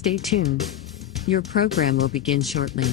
Stay tuned. Your program will begin shortly.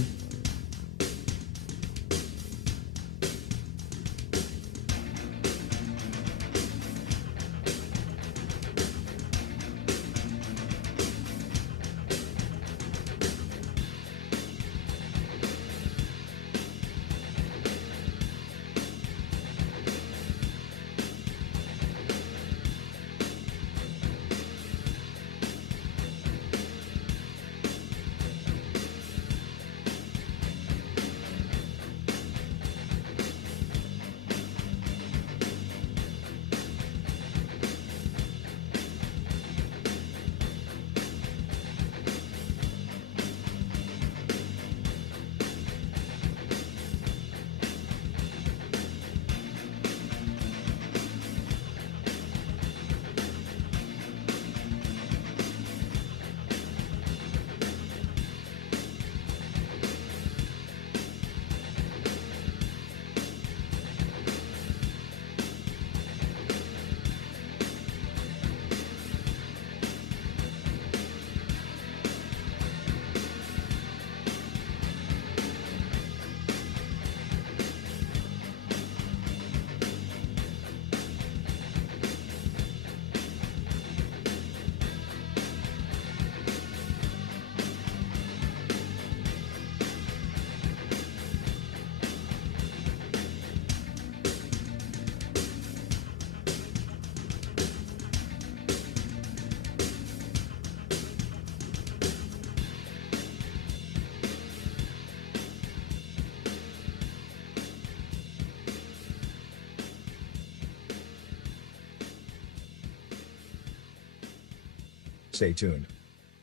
Stay tuned.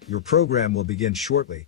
Your program will begin shortly.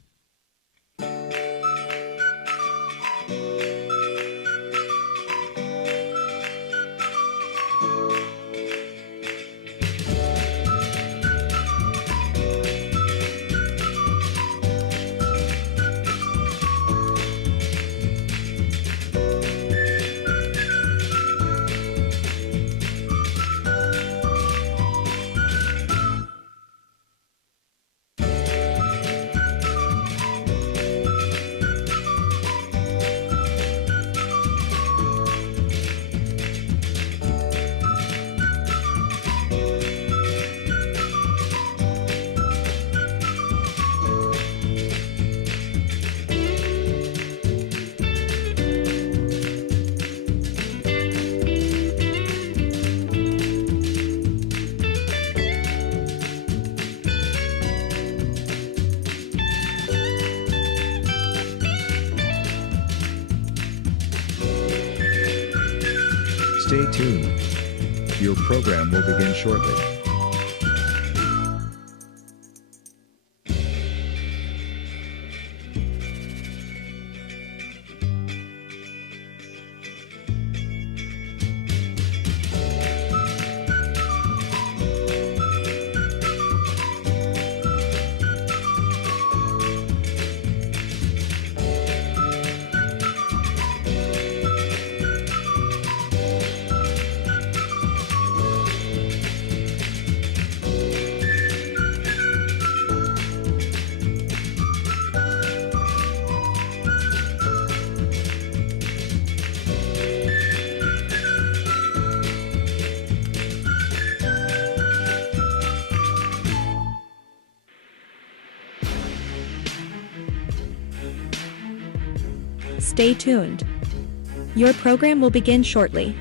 Stay tuned. Your program will begin shortly. Stay tuned. Your program will begin shortly.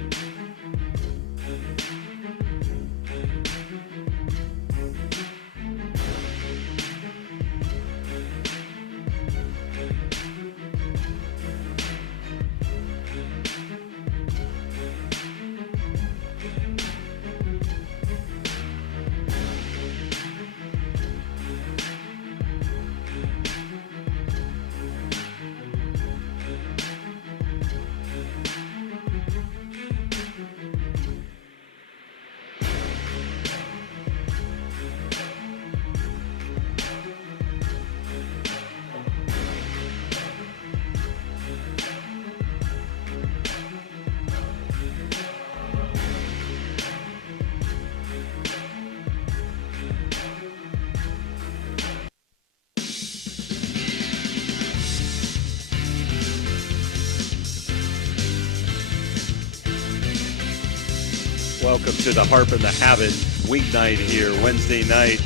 Welcome to the Harp and the Habit weeknight here, Wednesday night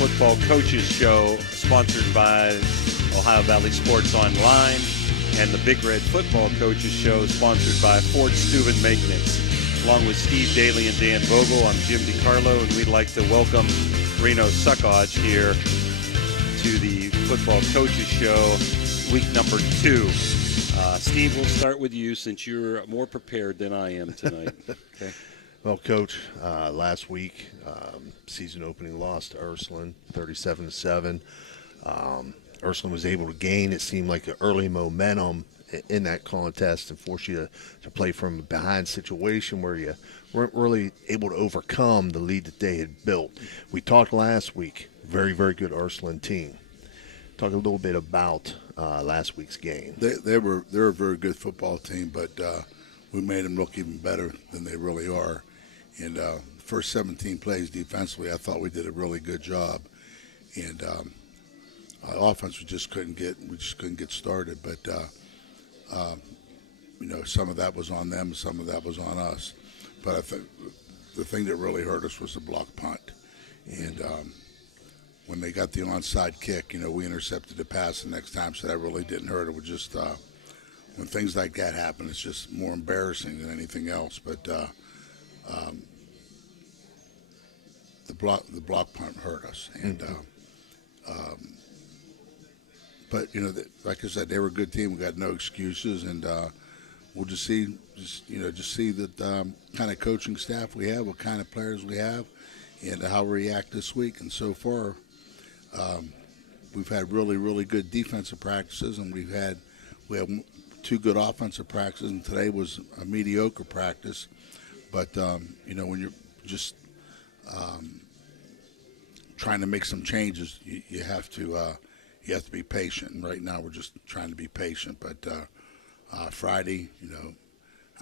football coaches show, sponsored by Ohio Valley Sports Online, and the Big Red Football Coaches Show, sponsored by Fort Steuben Maintenance. Along with Steve Daly and Dan Vogel, I'm Jim DiCarlo, and we'd like to welcome Reno Suckage here to the Football Coaches Show, week number 2. Steve, we'll start with you since you're more prepared than I am tonight. Okay. Well, Coach, last week, season opening loss to Ursuline, 37-7. Ursuline was able to gain, it seemed like, an early momentum in that contest and force you to play from a behind situation where you weren't really able to overcome the lead that they had built. We talked last week, very, very good Ursuline team. Talk a little bit about last week's game. They're a very good football team, but we made them look even better than they really are. And first 17 plays defensively, I thought we did a really good job. And our offense we just couldn't get started. But some of that was on them, some of that was on us. But I think the thing that really hurt us was the block punt. And when they got the onside kick, we intercepted the pass the next time, so that really didn't hurt. It was just when things like that happen, it's just more embarrassing than anything else. But the block punt hurt us, and but like I said, they were a good team. We got no excuses, and we'll just see that kind of coaching staff we have, what kind of players we have, and how we react this week. And so far, we've had really, really good defensive practices, and we have 2 good offensive practices, and today was a mediocre practice. But when you're just trying to make some changes, you have to be patient. And right now, we're just trying to be patient. But Friday,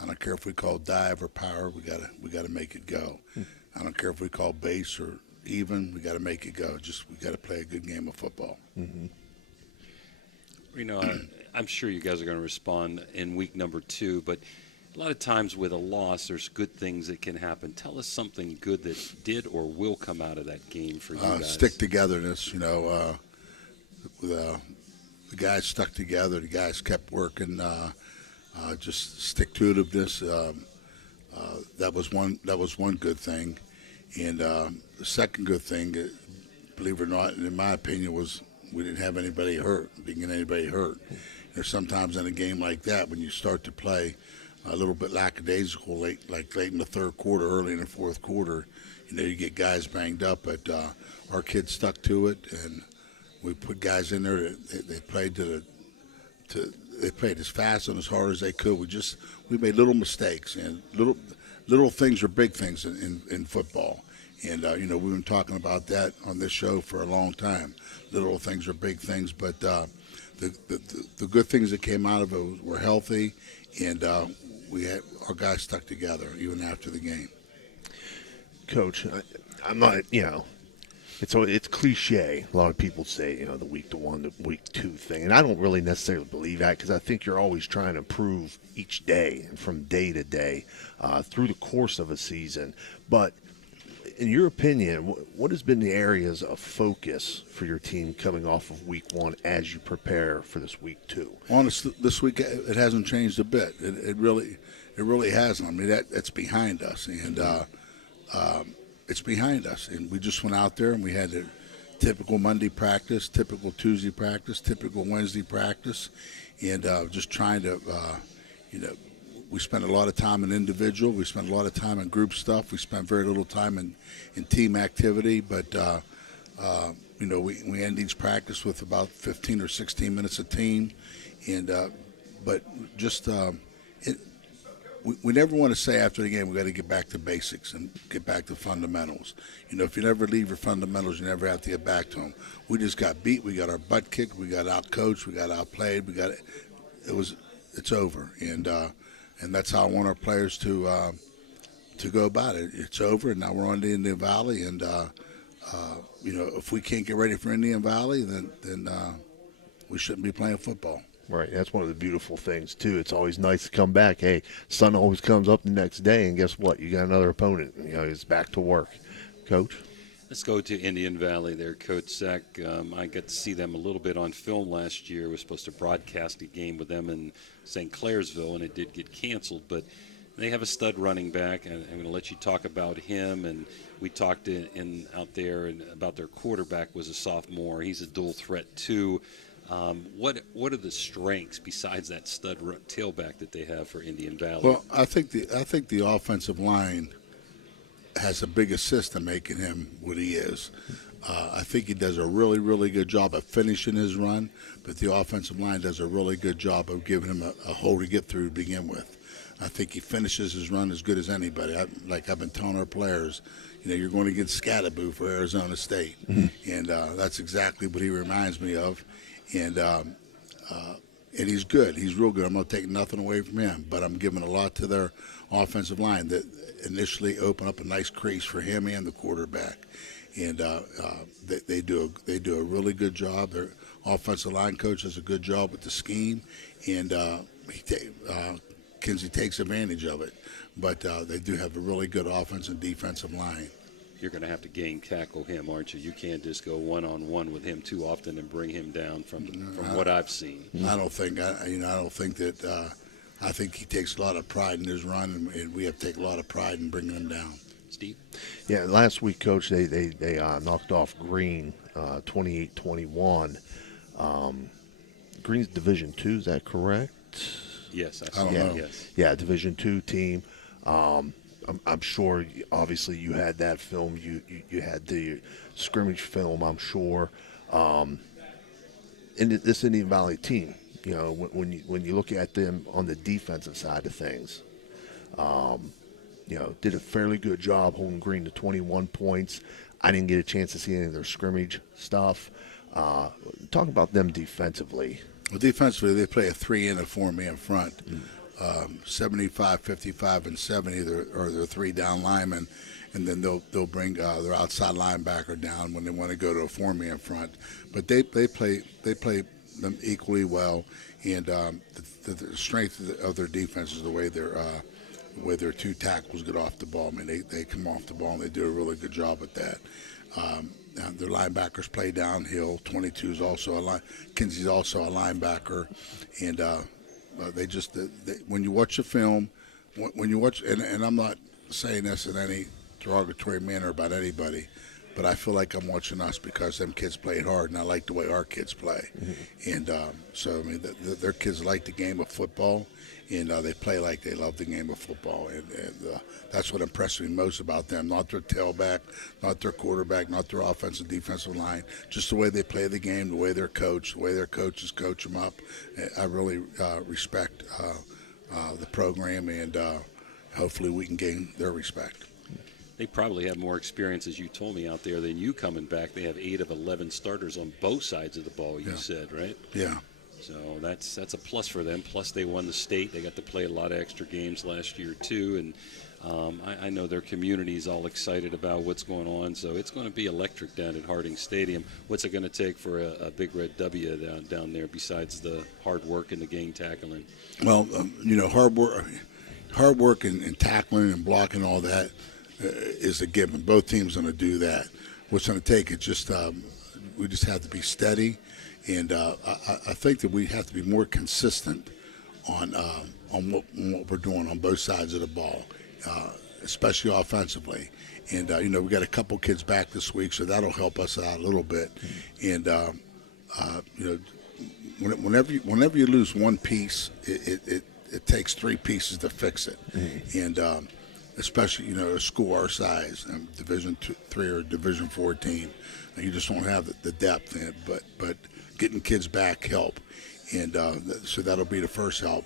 I don't care if we call dive or power, we gotta make it go. I don't care if we call base or even, we got to make it go. We got to play a good game of football. Mm-hmm. I'm sure you guys are going to respond in week number 2, but a lot of times with a loss, there's good things that can happen. Tell us something good that did or will come out of that game for you guys. Stick togetherness. The guys stuck together. The guys kept working. Just stick-to-itiveness. That was one good thing. And the second good thing, believe it or not, in my opinion, was we didn't have anybody hurt. Didn't get anybody hurt. There's sometimes in a game like that when you start to play a little bit lackadaisical, late in the third quarter, early in the fourth quarter, you get guys banged up. But our kids stuck to it, and we put guys in there. They played they played as fast and as hard as they could. We made little mistakes, and little things are big things in football. And, we've been talking about that on this show for a long time. Little things are big things, but the good things that came out of it were healthy, and our guys stuck together even after the game. Coach, I'm not, it's cliche. A lot of people say, the week to 1 to week 2 thing, and I don't really necessarily believe that because I think you're always trying to improve each day and from day to day through the course of a season. But in your opinion, what has been the areas of focus for your team coming off of week 1 as you prepare for this week 2? Honestly, this week it hasn't changed a bit. It really hasn't. I mean, that's behind us, and it's behind us. And we just went out there and we had a typical Monday practice, typical Tuesday practice, typical Wednesday practice, and just trying to, we spent a lot of time in individual. We spent a lot of time in group stuff. We spent very little time in team activity. But, we end each practice with about 15 or 16 minutes a team. And but just we never want to say after the game we got to get back to basics and get back to fundamentals. If you never leave your fundamentals, you never have to get back to them. We just got beat. We got our butt kicked. We got out-coached. We got outplayed. It's over. And that's how I want our players to go about it. It's over, and now we're on to Indian Valley. And if we can't get ready for Indian Valley, then we shouldn't be playing football. Right, that's one of the beautiful things too. It's always nice to come back. Hey, sun always comes up the next day, and guess what? You got another opponent. It's back to work. Coach? Let's go to Indian Valley there, Coach Zach. I got to see them a little bit on film last year. We were supposed to broadcast a game with them in St. Clairsville, and it did get canceled. But they have a stud running back, and I'm going to let you talk about him. And we talked out there about their quarterback was a sophomore. He's a dual threat too. What are the strengths besides that stud tailback that they have for Indian Valley? Well, I think the offensive line has a big assist in making him what he is. I think he does a really, really good job of finishing his run, but the offensive line does a really good job of giving him a hole to get through to begin with. I think he finishes his run as good as anybody. I've been telling our players, you're going against Scattaboo for Arizona State, and that's exactly what he reminds me of. And he's good. He's real good. I'm not taking nothing away from him, but I'm giving a lot to their offensive line that initially open up a nice crease for him and the quarterback. And they do a really good job. Their offensive line coach does a good job with the scheme, and Kinsey takes advantage of it. But they do have a really good offensive and defensive line. You're going to have to game tackle him, aren't you? You can't just go one-on-one with him too often and bring him down from what I've seen. I don't think that. I think he takes a lot of pride in his run, and we have to take a lot of pride in bringing him down. Steve? Yeah, last week, Coach, they knocked off Green 28-21. Green's Division II, is that correct? Yes, I don't know. Yes. Yeah, Division II team. I'm sure, obviously, you had that film. You had the scrimmage film, I'm sure. And this Indian Valley team, when you look at them on the defensive side of things, did a fairly good job holding Green to 21 points. I didn't get a chance to see any of their scrimmage stuff. Talk about them defensively. Well, defensively, they play a 3 and a 4-man front. 75, 55, and 70 are their 3 down linemen, and then they'll bring their outside linebacker down when they want to go to a 4-man front. But they play them equally well, and the strength of their defense is the way their 2 tackles get off the ball. I mean, they come off the ball and they do a really good job at that. Their linebackers play downhill. 22 is also Kinsey's also a linebacker, and when you watch the film, and I'm not saying this in any derogatory manner about anybody, but I feel like I'm watching us because them kids played hard, and I like the way our kids play. And so, I mean, their kids like the game of football, and they play like they love the game of football. And that's what impresses me most about them, not their tailback, not their quarterback, not their offensive defensive line, just the way they play the game, the way they're coached, the way their coaches coach them up. I really respect the program, and hopefully we can gain their respect. They probably have more experience, as you told me, out there than you coming back. They have 8 of 11 starters on both sides of the ball, you said, right? Yeah. So that's a plus for them. Plus, they won the state. They got to play a lot of extra games last year, too. And I know their community's all excited about what's going on. So it's going to be electric down at Harding Stadium. What's it going to take for a Big Red W down there besides the hard work and the gang tackling? Well, hard work and tackling and blocking, all that is a given. Both teams are going to do that. What's going to take it? We just have to be steady, and I think that we have to be more consistent on what we're doing on both sides of the ball, especially offensively. And we got a couple kids back this week, so that'll help us out a little bit. And whenever you lose one piece, it takes 3 pieces to fix it. And especially, a school our size, Division III or Division IV team, you just don't have the depth in it. But getting kids back help, and so that'll be the first help.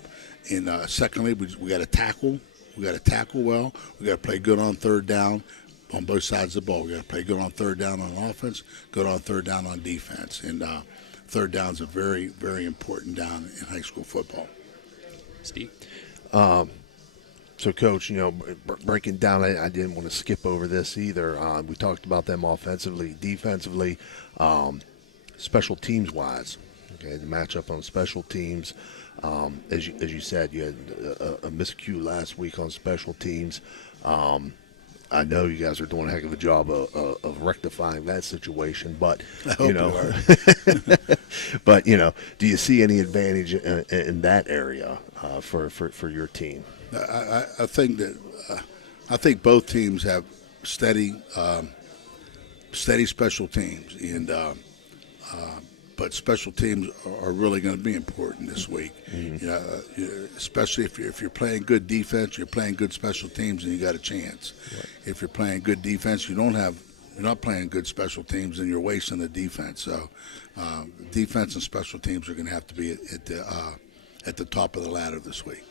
And secondly, we got to tackle. We got to tackle well. We got to play good on third down on both sides of the ball. We got to play good on third down on offense, good on third down on defense, and third down's a very, very important down in high school football. Steve? So, Coach, breaking down, I didn't want to skip over this either. We talked about them offensively, defensively, special teams-wise. Okay, the matchup on special teams, as you said, you had a miscue last week on special teams. I know you guys are doing a heck of a job of rectifying that situation, but hope you know, you are. but you know, do you see any advantage in that area for your team? I think that I think both teams have steady special teams, and but special teams are really going to be important this week. You know, especially if you're playing good defense, you're playing good special teams, and you got a chance. Right. If you're playing good defense, you're not playing good special teams, and you're wasting the defense. So, defense and special teams are going to have to be at the top of the ladder this week.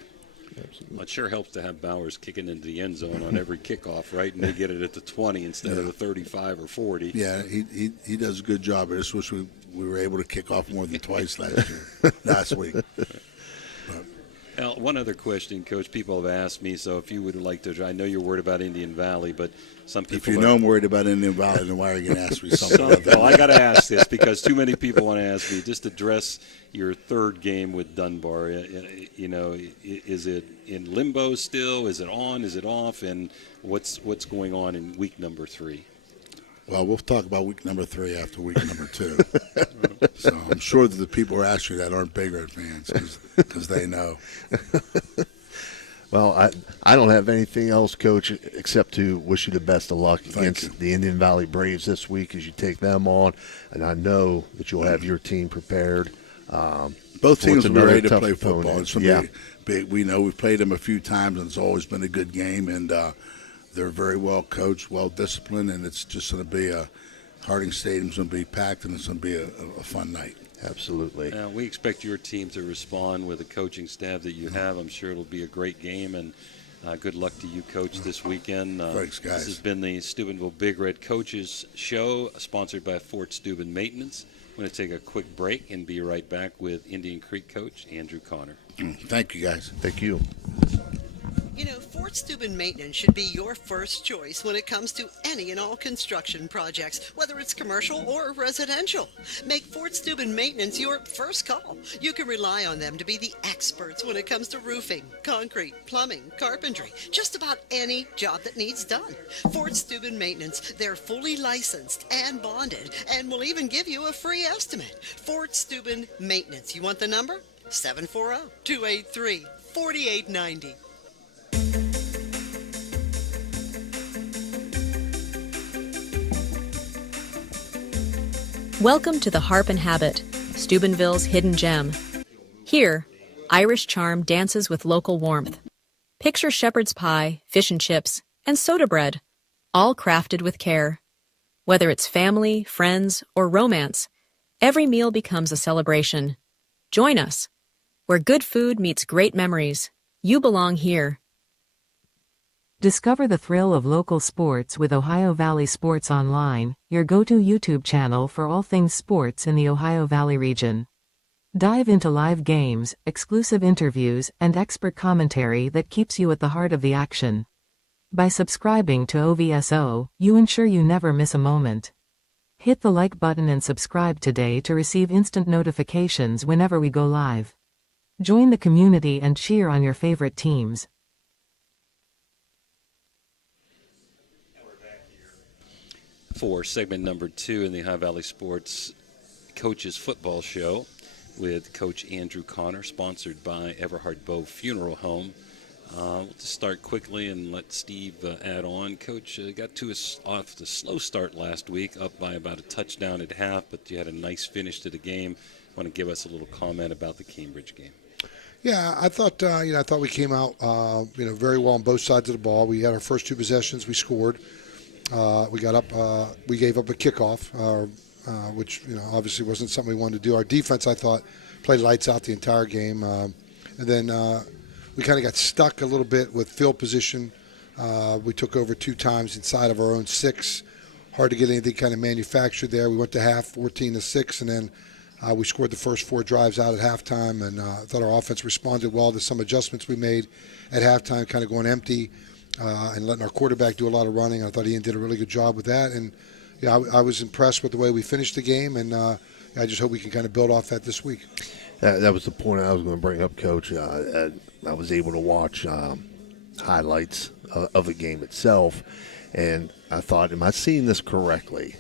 Well, it sure helps to have Bowers kicking into the end zone on every kickoff, right? And they get it at the 20 instead of the 35 or 40. Yeah, he does a good job. I just wish we were able to kick off more than twice last week. Now, one other question, Coach. People have asked me, so if you would like to, I know you're worried about Indian Valley, but some people. If you know I'm worried about Indian Valley, then why are you going to ask me something about that? Well, I got to ask this because too many people want to ask me. Just address your third game with Dunbar. You know, is it in limbo still? Is it on? Is it off? And what's going on in week number 3? Well, we'll talk about week number 3 after week number 2. So I'm sure that the people who are asking that aren't Big-Red fans because they know. Well, I don't have anything else, Coach, except to wish you the best of luck against the Indian Valley Braves this week as you take them on. And I know that you'll have your team prepared. Both teams will be ready to play opponent. football. It's going to be big. We know we've played them a few times, and it's always been a good game. And they're very well coached, well disciplined, and it's just going to be Harding Stadium's going to be packed, and it's going to be a fun night. Absolutely. We expect your team to respond with the coaching staff that you have. I'm sure it'll be a great game, and good luck to you, Coach, this weekend. Thanks, guys. This has been the Steubenville Big Red Coaches Show, sponsored by Fort Steuben Maintenance. I'm going to take a quick break and be right back with Indian Creek coach Andrew Connor. Thank you, guys. Thank you. You know, Fort Steuben Maintenance should be your first choice when it comes to any and all construction projects, whether it's commercial or residential. Make Fort Steuben Maintenance your first call. You can rely on them to be the experts when it comes to roofing, concrete, plumbing, carpentry, just about any job that needs done. Fort Steuben Maintenance, they're fully licensed and bonded and will even give you a free estimate. Fort Steuben Maintenance. You want the number? 740-283-4890. Welcome to the Harp and Habit, Steubenville's hidden gem. Here, Irish charm dances with local warmth. Picture shepherd's pie, fish and chips, and soda bread, all crafted with care. Whether it's family, friends, or romance, every meal becomes a celebration. Join us. Where good food meets great memories, you belong here. Discover the thrill of local sports with Ohio Valley Sports Online, your go-to YouTube channel for all things sports in the Ohio Valley region. Dive into live games, exclusive interviews, and expert commentary that keeps you at the heart of the action. By subscribing to OVSO, you ensure you never miss a moment. Hit the like button and subscribe today to receive instant notifications whenever we go live. Join the community and cheer on your favorite teams. For segment number 2 in the Ohio Valley Sports Coaches Football Show with Coach Andrew Connor, sponsored by Everhard Bow Funeral Home. We'll just start quickly and let Steve add on. Coach, got to us off the slow start last week, up by about a touchdown at half, but you had a nice finish to the game. Want to give us a little comment about the Cambridge game? Yeah, I thought we came out very well on both sides of the ball. We had our first 2 possessions, we scored. We got up. We gave up a kickoff, which obviously wasn't something we wanted to do. Our defense, I thought, played lights out the entire game, and then we kind of got stuck a little bit with field position. We took over 2 times inside of our own 6. Hard to get anything kind of manufactured there. We went to half 14-6, and then we scored the first 4 drives out at halftime. And I thought our offense responded well to some adjustments we made at halftime, kind of going empty. And letting our quarterback do a lot of running. I thought Ian did a really good job with that. And, I was impressed with the way we finished the game. And, I just hope we can kind of build off that this week. That was the point I was going to bring up, Coach. I was able to watch highlights of the game itself, and I thought, am I seeing this correctly?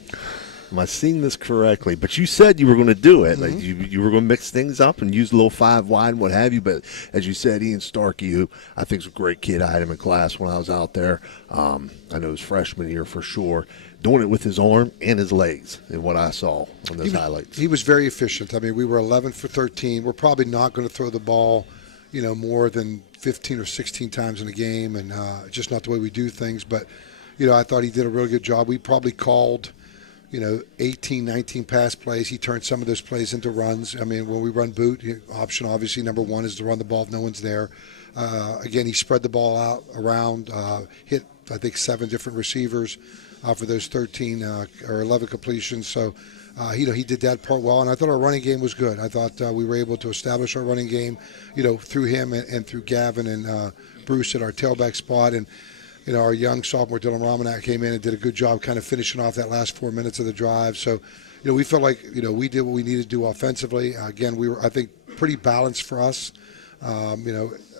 But you said you were going to do it. Like you were going to mix things up and use a little 5 wide and what have you. But as you said, Ian Starkey, who I think is a great kid, I had him in class when I was out there. I know his freshman year for sure, doing it with his arm and his legs in what I saw on those highlights. He was very efficient. I mean, we were 11 for 13. We're probably not going to throw the ball, more than 15 or 16 times in a game, and just not the way we do things. But, I thought he did a really good job. We probably called – 18, 19 pass plays. He turned some of those plays into runs. I mean, when we run boot, option obviously number one is to run the ball if no one's there. Again, he spread the ball out around, hit, I think, 7 different receivers for those 13 or 11 completions. So, he did that part well. And I thought our running game was good. I thought we were able to establish our running game, through him and through Gavin and Bruce at our tailback spot. And, our young sophomore Dylan Romanak came in and did a good job kind of finishing off that last 4 minutes of the drive. So, we felt like, we did what we needed to do offensively. Again, we were, I think, pretty balanced for us. I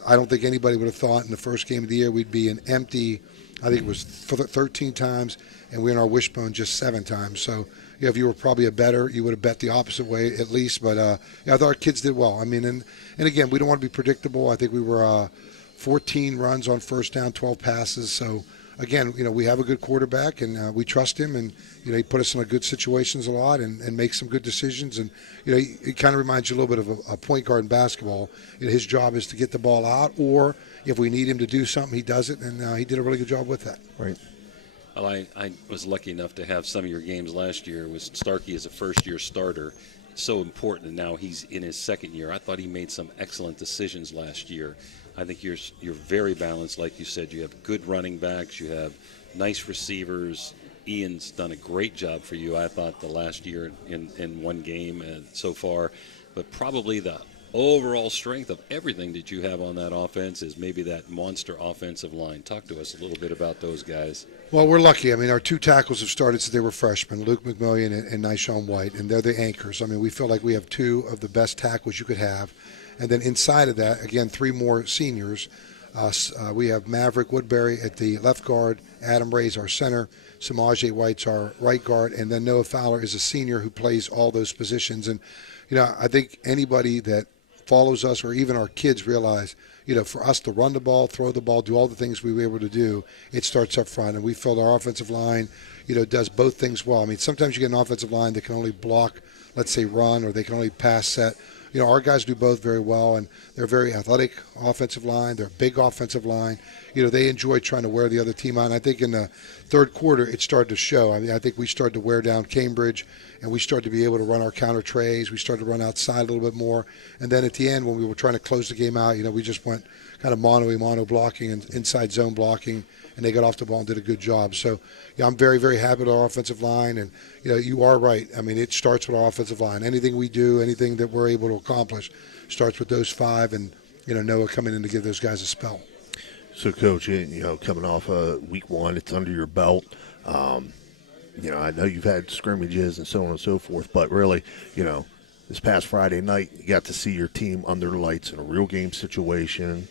don't think anybody would have thought in the first game of the year we'd be an empty, I think it was 13 times, and we're in our wishbone just 7 times. So, if you were probably a better, you would have bet the opposite way at least. But, I thought our kids did well. I mean, and again, we don't want to be predictable. I think we were 14 runs on first down, 12 passes. So, again, we have a good quarterback, and we trust him, and, he put us in good situations a lot and makes some good decisions. And, it kind of reminds you a little bit of a point guard in basketball. His job is to get the ball out, or if we need him to do something, he does it, and he did a really good job with that. Right. Well, I was lucky enough to have some of your games last year with Starkey as a first-year starter. So important, and now he's in his second year. I thought he made some excellent decisions last year. I think you're very balanced, like you said. You have good running backs. You have nice receivers. Ian's done a great job for you, I thought, the last year in one game so far. But probably the overall strength of everything that you have on that offense is maybe that monster offensive line. Talk to us a little bit about those guys. Well, we're lucky. I mean, our 2 tackles have started since they were freshmen, Luke McMillian and Nyshawn White, and they're the anchors. I mean, we feel like we have 2 of the best tackles you could have. And then inside of that, again, 3 more seniors. We have Maverick Woodbury at the left guard, Adam Ray's our center, Samaje White's our right guard, and then Noah Fowler is a senior who plays all those positions. And, I think anybody that follows us or even our kids realize, for us to run the ball, throw the ball, do all the things we were able to do, it starts up front. And we felt our offensive line, does both things well. I mean, sometimes you get an offensive line that can only block, let's say, run, or they can only pass set. Our guys do both very well, and they're very athletic offensive line. They're a big offensive line. They enjoy trying to wear the other team out. And I think in the third quarter, it started to show. I mean, I think we started to wear down Cambridge, and we started to be able to run our counter trays. We started to run outside a little bit more. And then at the end, when we were trying to close the game out, we just went kind of mano-a-mano blocking and inside zone blocking, and they got off the ball and did a good job. So, I'm very, very happy with our offensive line. And, you are right. I mean, it starts with our offensive line. Anything we do, anything that we're able to accomplish starts with those 5, and, Noah coming in to give those guys a spell. So, Coach, coming off week 1, it's under your belt. I know you've had scrimmages and so on and so forth, but really, this past Friday night, you got to see your team under the lights in a real game situation.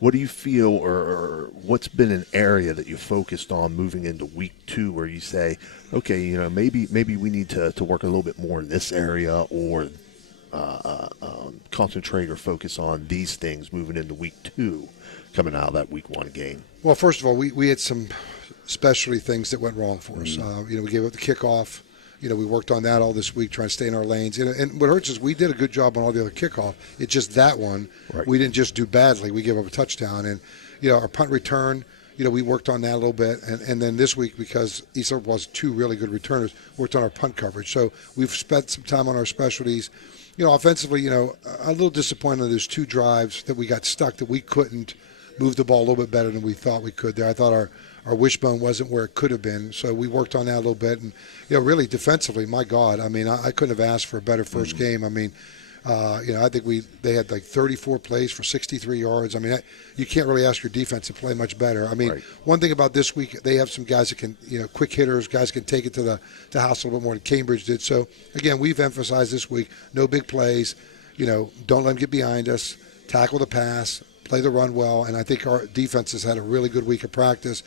What do you feel, or what's been an area that you focused on moving into week 2 where you say, okay, maybe we need to work a little bit more in this area, or concentrate or focus on these things moving into week 2 coming out of that week 1 game? Well, first of all, we had some specialty things that went wrong for us. We gave up the kickoff. We worked on that all this week, trying to stay in our lanes. And what hurts is we did a good job on all the other kickoff. It's just that one, right. We didn't just do badly. We gave up a touchdown. And, our punt return, we worked on that a little bit. And then this week, because Eastern was 2 really good returners, worked on our punt coverage. So we've spent some time on our specialties. Offensively, a little disappointed in those 2 drives that we got stuck, that we couldn't move the ball a little bit better than we thought we could there. I thought our wishbone wasn't where it could have been, so we worked on that a little bit. And, really defensively, my God, I mean, I couldn't have asked for a better first game. I mean, I think they had like 34 plays for 63 yards. I mean, you can't really ask your defense to play much better. I mean, one thing about this week, they have some guys that can, quick hitters, guys can take it to the house a little bit more than Cambridge did. So, again, we've emphasized this week, no big plays. Don't let them get behind us. Tackle the pass, play the run well, and I think our defense has had a really good week of practice.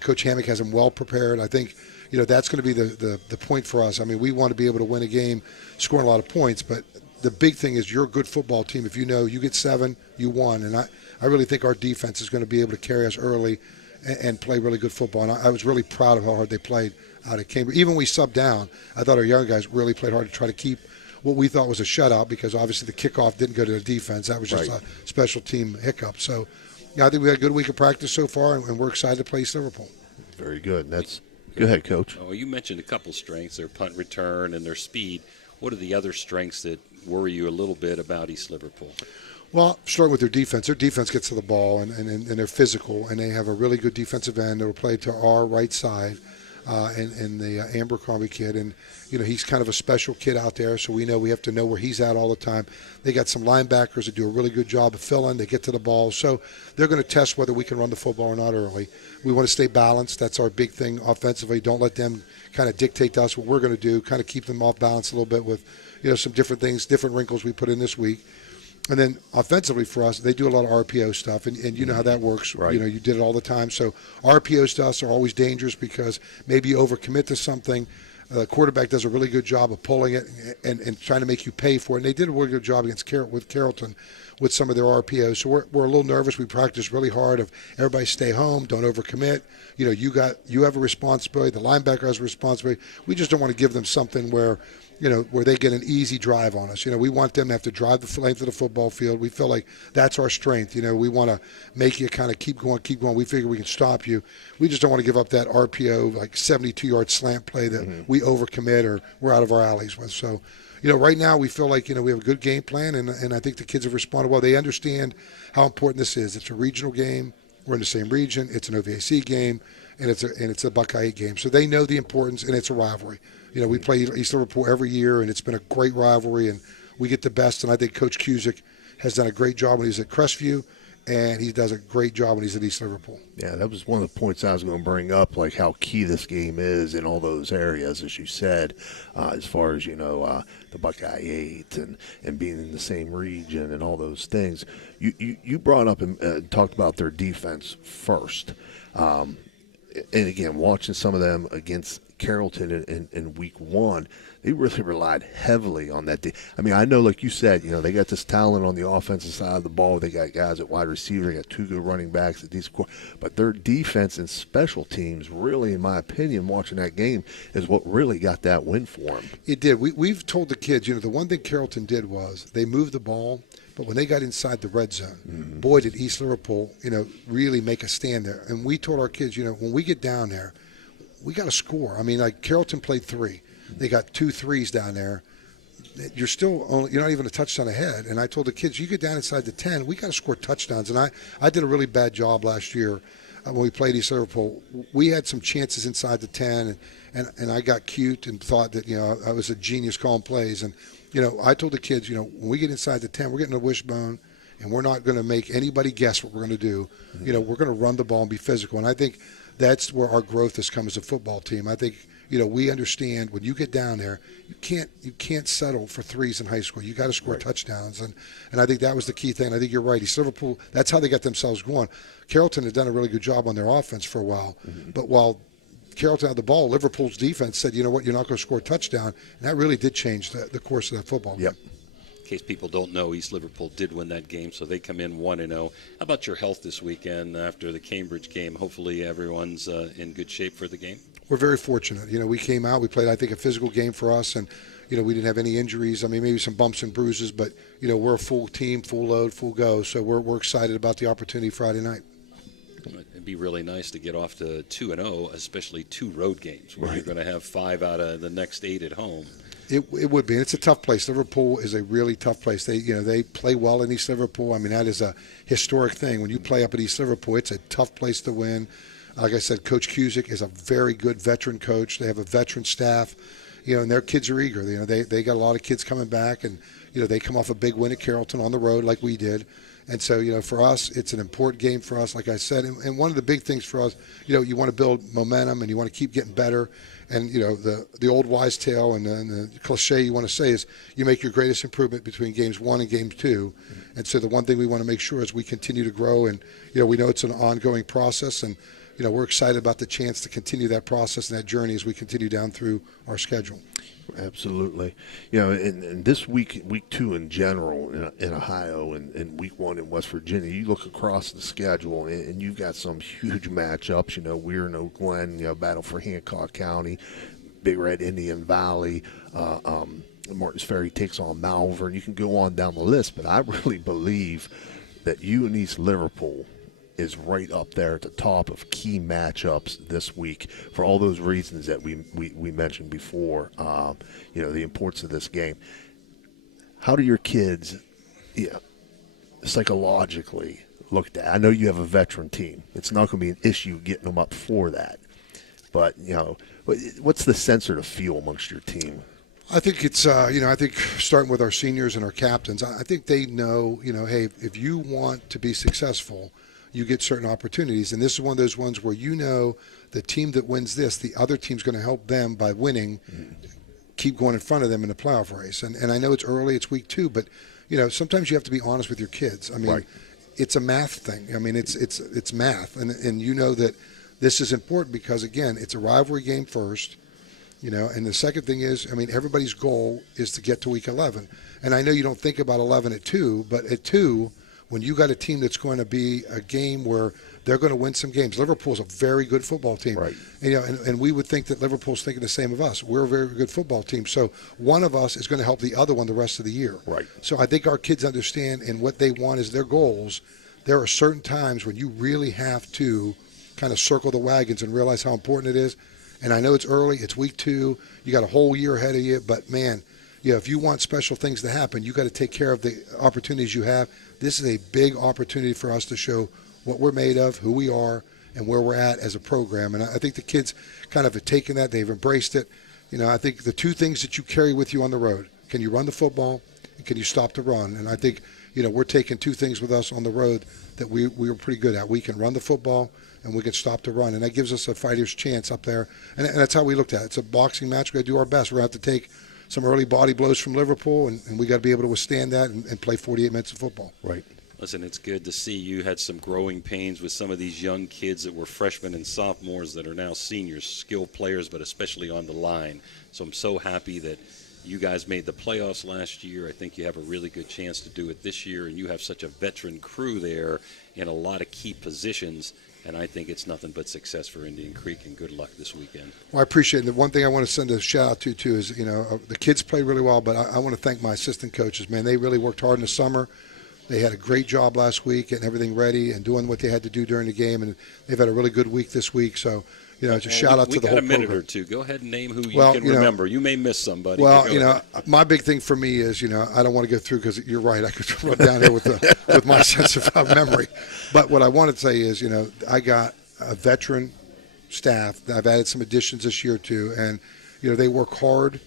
Coach Hammock has them well prepared. I think, that's going to be the point for us. I mean, we want to be able to win a game scoring a lot of points, but the big thing is you're a good football team. If you get 7, you won. And I really think our defense is going to be able to carry us early and play really good football. And I was really proud of how hard they played out at Cambridge. Even when we subbed down, I thought our young guys really played hard to try to keep what we thought was a shutout, because obviously the kickoff didn't go to the defense. That was just a special team hiccup. So, I think we had a good week of practice so far, and we're excited to play East Liverpool. Very good. Go ahead, Coach. Oh, you mentioned a couple strengths, their punt return and their speed. What are the other strengths that worry you a little bit about East Liverpool? Well, starting with their defense. Their defense gets to the ball, and they're physical, and they have a really good defensive end that will play to our right side, and the Amber Crombie kid. And, he's kind of a special kid out there, so we have to know where he's at all the time. They got some linebackers that do a really good job of filling. They get to the ball. So they're going to test whether we can run the football or not early. We want to stay balanced. That's our big thing offensively. Don't let them kind of dictate to us what we're going to do, kind of keep them off balance a little bit with, some different things, different wrinkles we put in this week. And then offensively for us, they do a lot of RPO stuff, and you know how that works. Right. You did it all the time. So RPO stuffs are always dangerous because maybe you overcommit to something. The quarterback does a really good job of pulling it and trying to make you pay for it. And they did a really good job with Carrollton with some of their RPOs. So we're a little nervous. We practice really hard of everybody stay home, don't overcommit. You have a responsibility. The linebacker has a responsibility. We just don't want to give them something where they get an easy drive on us. We want them to have to drive the length of the football field. We feel like that's our strength. We want to make you kind of keep going. We figure we can stop you. We just don't want to give up that RPO, like 72-yard slant play that we overcommit or we're out of our alleys with. So, right now we feel like, we have a good game plan, and I think the kids have responded well. They understand how important this is. It's a regional game. We're in the same region. It's an OVAC game, and it's a Buckeye game. So they know the importance, and it's a rivalry. We play East Liverpool every year, and it's been a great rivalry, and we get the best. And I think Coach Cusick has done a great job when he's at Crestview, and he does a great job when he's at East Liverpool. Yeah, that was one of the points I was going to bring up, like how key this game is in all those areas, as you said, as far as, the Buckeye 8 and being in the same region and all those things. You brought up and talked about their defense first. And again, watching some of them against Carrollton in week 1, they really relied heavily on that. I mean, I know, like you said, they got this talent on the offensive side of the ball. They got guys at wide receiver. They got 2 good running backs, a decent core. But their defense and special teams really, in my opinion, watching that game, is what really got that win for them. It did. We've told the kids, the one thing Carrollton did was they moved the ball, but when they got inside the red zone, boy, did East Liverpool, really make a stand there. And we told our kids, when we get down there, we got to score. I mean, like Carrollton played 3. They got 2 threes down there. You're not even a touchdown ahead. And I told the kids, you get down inside the 10, we got to score touchdowns. And I did a really bad job last year when we played East Liverpool. We had some chances inside the 10, and I got cute and thought that, I was a genius calling plays. And, I told the kids, when we get inside the 10, we're getting a wishbone, and we're not going to make anybody guess what we're going to do. We're going to run the ball and be physical. And I think that's where our growth has come as a football team. I think, we understand when you get down there, you can't settle for threes in high school. You got to score touchdowns, and I think that was the key thing. I think you're right. East Liverpool, that's how they got themselves going. Carrollton had done a really good job on their offense for a while, but while Carrollton had the ball, Liverpool's defense said, you know what, you're not going to score a touchdown, and that really did change the course of that football game. Yep. In case people don't know, East Liverpool did win that game, so they come in 1-0. How about your health this weekend after the Cambridge game? Hopefully everyone's in good shape for the game. We're very fortunate. We came out, we played, I think, a physical game for us, and, we didn't have any injuries. I mean, maybe some bumps and bruises, but, we're a full team, full load, full go, so we're excited about the opportunity Friday night. It'd be really nice to get off to 2-0, especially 2 road games where you're going to have 5 out of the next 8 at home. It would be, and it's a tough place. Liverpool is a really tough place. They play well in East Liverpool. I mean, that is a historic thing. When you play up at East Liverpool, it's a tough place to win. Like I said, Coach Cusick is a very good veteran coach. They have a veteran staff, and their kids are eager. They got a lot of kids coming back, and they come off a big win at Carrollton on the road like we did. And so, for us, it's an important game for us, like I said. And one of the big things for us, you want to build momentum and you want to keep getting better. And, the old wise tale and the cliche you want to say is you make your greatest improvement between games 1 and games 2. And so the one thing we want to make sure is we continue to grow. And, we know it's an ongoing process. And, we're excited about the chance to continue that process and that journey as we continue down through our schedule. Absolutely. And this week 2 in general in Ohio and week 1 in West Virginia, you look across the schedule and you've got some huge matchups. We're in Oak Glen, battle for Hancock County, Big Red Indian Valley, Martins Ferry takes on Malvern. You can go on down the list, but I really believe that East Liverpool is right up there at the top of key matchups this week for all those reasons that we mentioned before, the importance of this game. How do your kids psychologically look at that? I know you have a veteran team. It's not going to be an issue getting them up for that. But, what's the sense or the feel amongst your team? I think it's, I think starting with our seniors and our captains, I think they know, hey, if you want to be successful, you get certain opportunities. And this is one of those ones where the team that wins this, the other team's going to help them by winning, keep going in front of them in the playoff race. And I know it's early, it's week 2, but, sometimes you have to be honest with your kids. I mean, right. It's a math thing. I mean, it's math. And that this is important because, again, it's a rivalry game first. And the second thing is, everybody's goal is to get to week 11. And I know you don't think about 11 at 2, but at 2, when you got a team that's going to be a game where they're going to win some games. Liverpool's a very good football team. Right. And we would think that Liverpool's thinking the same of us. We're a very good football team. So one of us is going to help the other one the rest of the year. Right. So I think our kids understand, and what they want is their goals. There are certain times when you really have to kind of circle the wagons and realize how important it is. And I know it's early. It's week 2. You got a whole year ahead of you. But, man, if you want special things to happen, you got to take care of the opportunities you have. This is a big opportunity for us to show what we're made of, who we are, and where we're at as a program. And I think the kids kind of have taken that. They've embraced it. I think the 2 things that you carry with you on the road, can you run the football and can you stop the run? And I think, we're taking 2 things with us on the road that we are pretty good at. We can run the football and we can stop the run. And that gives us a fighter's chance up there. And that's how we looked at it. It's a boxing match. We've got to do our best. We're going to have to take some early body blows from Liverpool, and we got to be able to withstand that and play 48 minutes of football. Right. Listen, it's good to see you had some growing pains with some of these young kids that were freshmen and sophomores that are now seniors, skilled players, but especially on the line. So I'm so happy that you guys made the playoffs last year. I think you have a really good chance to do it this year, and you have such a veteran crew there in a lot of key positions. And I think it's nothing but success for Indian Creek, and good luck this weekend. Well, I appreciate it. And the one thing I want to send a shout out to, too, is, the kids played really well, but I want to thank my assistant coaches. Man, they really worked hard in the summer. They had a great job last week, getting everything ready and doing what they had to do during the game. And they've had a really good week this week. So, it's a shout out to the whole program. We got a minute or two. Go ahead and name who you can remember. You may miss somebody. Well, my big thing for me is, I don't want to go through because you're right. I could run down here with my sense of memory. But what I want to say is, I got a veteran staff. I've added some additions this year too, and they work hard,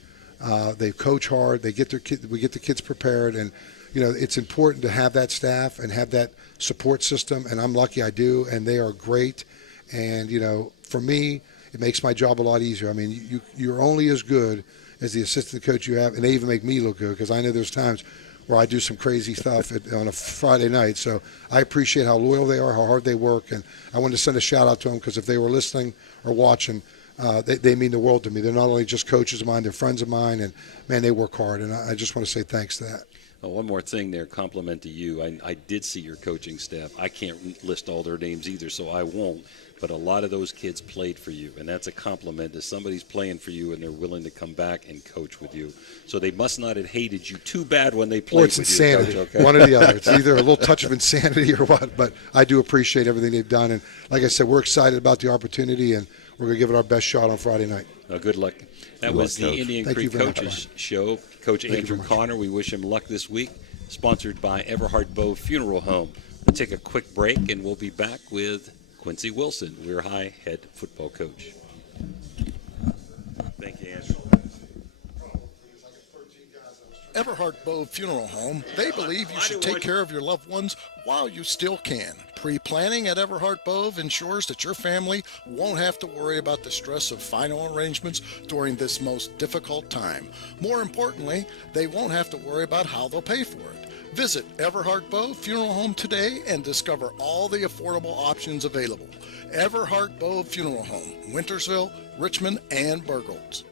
they coach hard, we get the kids prepared, and it's important to have that staff and have that support system, and I'm lucky I do, and they are great. And for me, it makes my job a lot easier. I mean, you're only as good as the assistant coach you have, and they even make me look good, because I know there's times where I do some crazy stuff on a Friday night. So I appreciate how loyal they are, how hard they work, and I wanted to send a shout out to them, because if they were listening or watching, they mean the world to me. They're not only just coaches of mine, they're friends of mine, and man, they work hard, and I just want to say thanks to that. Oh, one more thing there, compliment to you. I did see your coaching staff. I can't list all their names either, so I won't. But a lot of those kids played for you, and that's a compliment that somebody's playing for you and they're willing to come back and coach with you. So they must not have hated you too bad when they played with insanity. you, Coach, okay? One or the other. It's either a little touch of insanity or what, but I do appreciate everything they've done. And like I said, we're excited about the opportunity, and we're going to give it our best shot on Friday night. Good luck. That was the Indian Creek Coaches Show. Coach Andrew Connor, we wish him luck this week. Sponsored by Everhart Bow Funeral Home. We'll take a quick break, and we'll be back with Quincy Wilson, Weir High head football coach. Thank you, Andrew. Everhart Bove Funeral Home, they believe you should take care of your loved ones while you still can. Pre-planning at Everhart Bove ensures that your family won't have to worry about the stress of final arrangements during this most difficult time. More importantly, they won't have to worry about how they'll pay for it. Visit Everhart Bove Funeral Home today and discover all the affordable options available. Everhart Bove Funeral Home, Wintersville, Richmond, and Burgolds.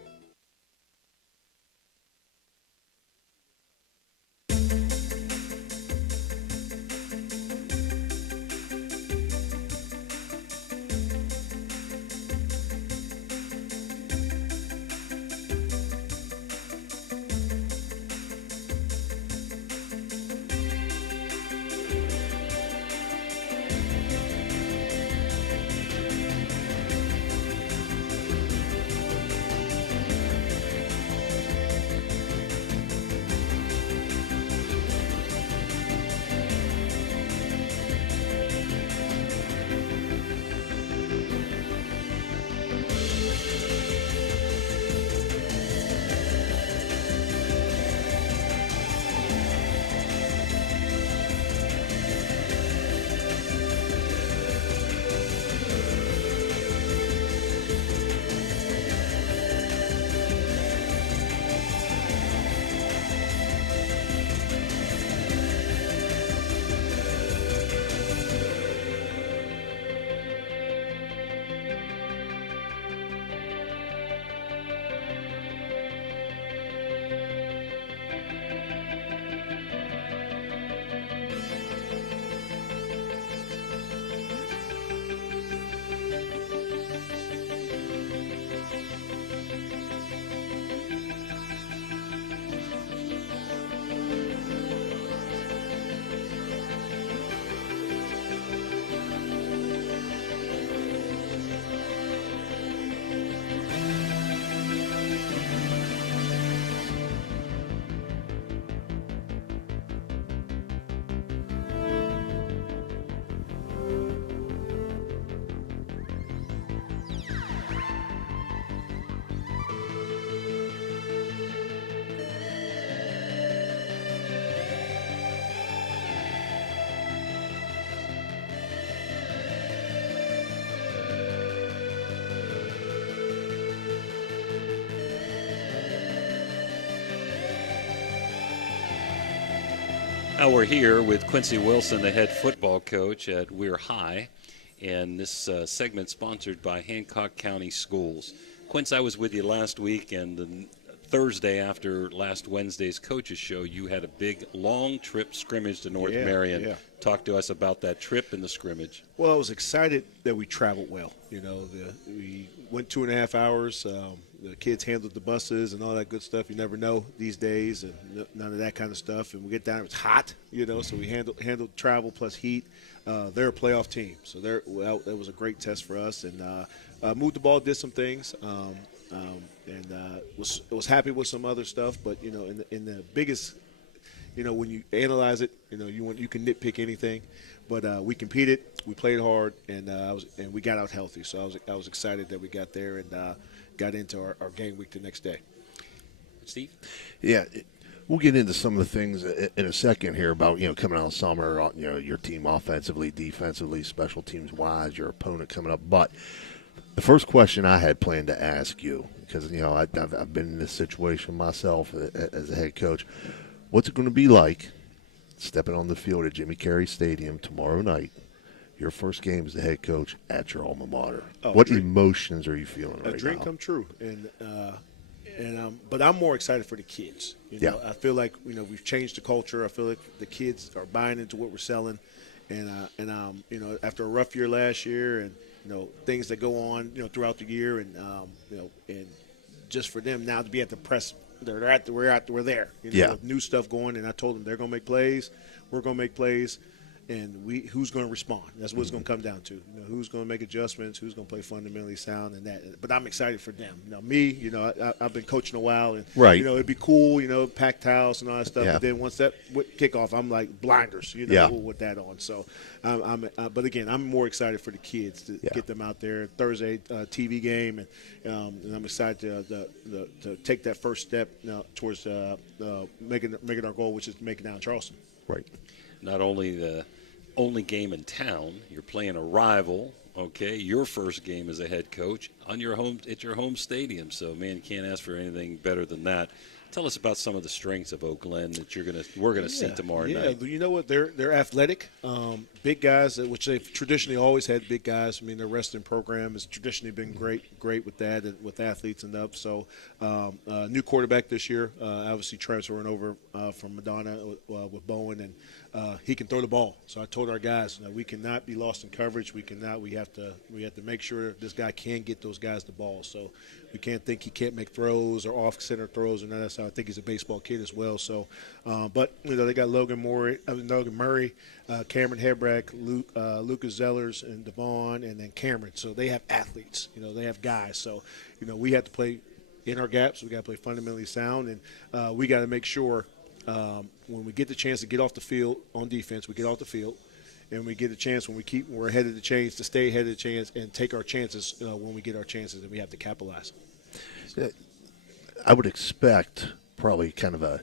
Now we're here with Quincy Wilson, the head football coach at Weir High, and this segment sponsored by Hancock County Schools. Quincy, I was with you last week, and the Thursday after last Wednesday's coaches show, you had a big, long trip scrimmage to North Marion. Yeah. Talk to us about that trip and the scrimmage. Well, I was excited that we traveled well. You know, we went 2.5 hours. The kids handled the buses and all that good stuff. You never know these days, and none of that kind of stuff. And we get down, it was hot, you know, so we handled travel plus heat. They're a playoff team, so that was a great test for us. And moved the ball, did some things, and was happy with some other stuff. But you know, in the biggest, you know, when you analyze it, you know, you can nitpick anything. But we competed, we played hard, and we got out healthy. So I was excited that we got there and got into our game week the next day. Steve? Yeah, we'll get into some of the things in a second here about, you know, coming out of summer, you know, your team offensively, defensively, special teams wise, your opponent coming up. But the first question I had planned to ask you, because, you know, I've been in this situation myself as a head coach, what's it going to be like stepping on the field at Jimmy Carey Stadium tomorrow night? Your first game as the head coach at your alma mater. What emotions are you feeling right now? A dream come true, but I'm more excited for the kids. You know, I feel like, you know, we've changed the culture. I feel like the kids are buying into what we're selling, and you know, after a rough year last year, and you know, things that go on, you know, throughout the year, and you know, and just for them now to be at the press, we're there. You know, with new stuff going, and I told them they're gonna make plays, we're gonna make plays. and who's going to respond. That's what it's going to come down to. You know, who's going to make adjustments, who's going to play fundamentally sound, and that. But I'm excited for them. You know, me, you know, I've been coaching a while, and right. you know, it'd be cool, you know, packed house and all that stuff. Yeah. But then once that kickoff, I'm like blinders, you know, yeah. with that on. So, but again, I'm more excited for the kids to get them out there. Thursday TV game, and I'm excited to take that first step towards making our goal, which is making down Charleston. Right. Not only the only game in town, you're playing a rival. Okay, your first game as a head coach at your home stadium. So, man, you can't ask for anything better than that. Tell us about some of the strengths of Oak Glen that we're gonna see tomorrow night. Yeah, you know what? They're athletic, big guys, which they've traditionally always had big guys. I mean, their wrestling program has traditionally been great with that and with athletes and up. So, new quarterback this year, obviously transferring over from Madonna with Bowen, and he can throw the ball. So I told our guys, we cannot be lost in coverage. We have to make sure this guy can get those guys the ball. So we can't think he can't make throws or off center throws or none of that stuff. I think he's a baseball kid as well. So, but they got Logan Murray, Cameron Hebrack, Lucas Zellers, and Devon, and then Cameron. So they have athletes. They have guys. So we have to play in our gaps. We got to play fundamentally sound, and we got to make sure when we get the chance to get off the field on defense, we get off the field. And we get a chance when we're ahead of the chains to stay ahead of the chains and take our chances when we get our chances, and we have to capitalize. I would expect probably kind of a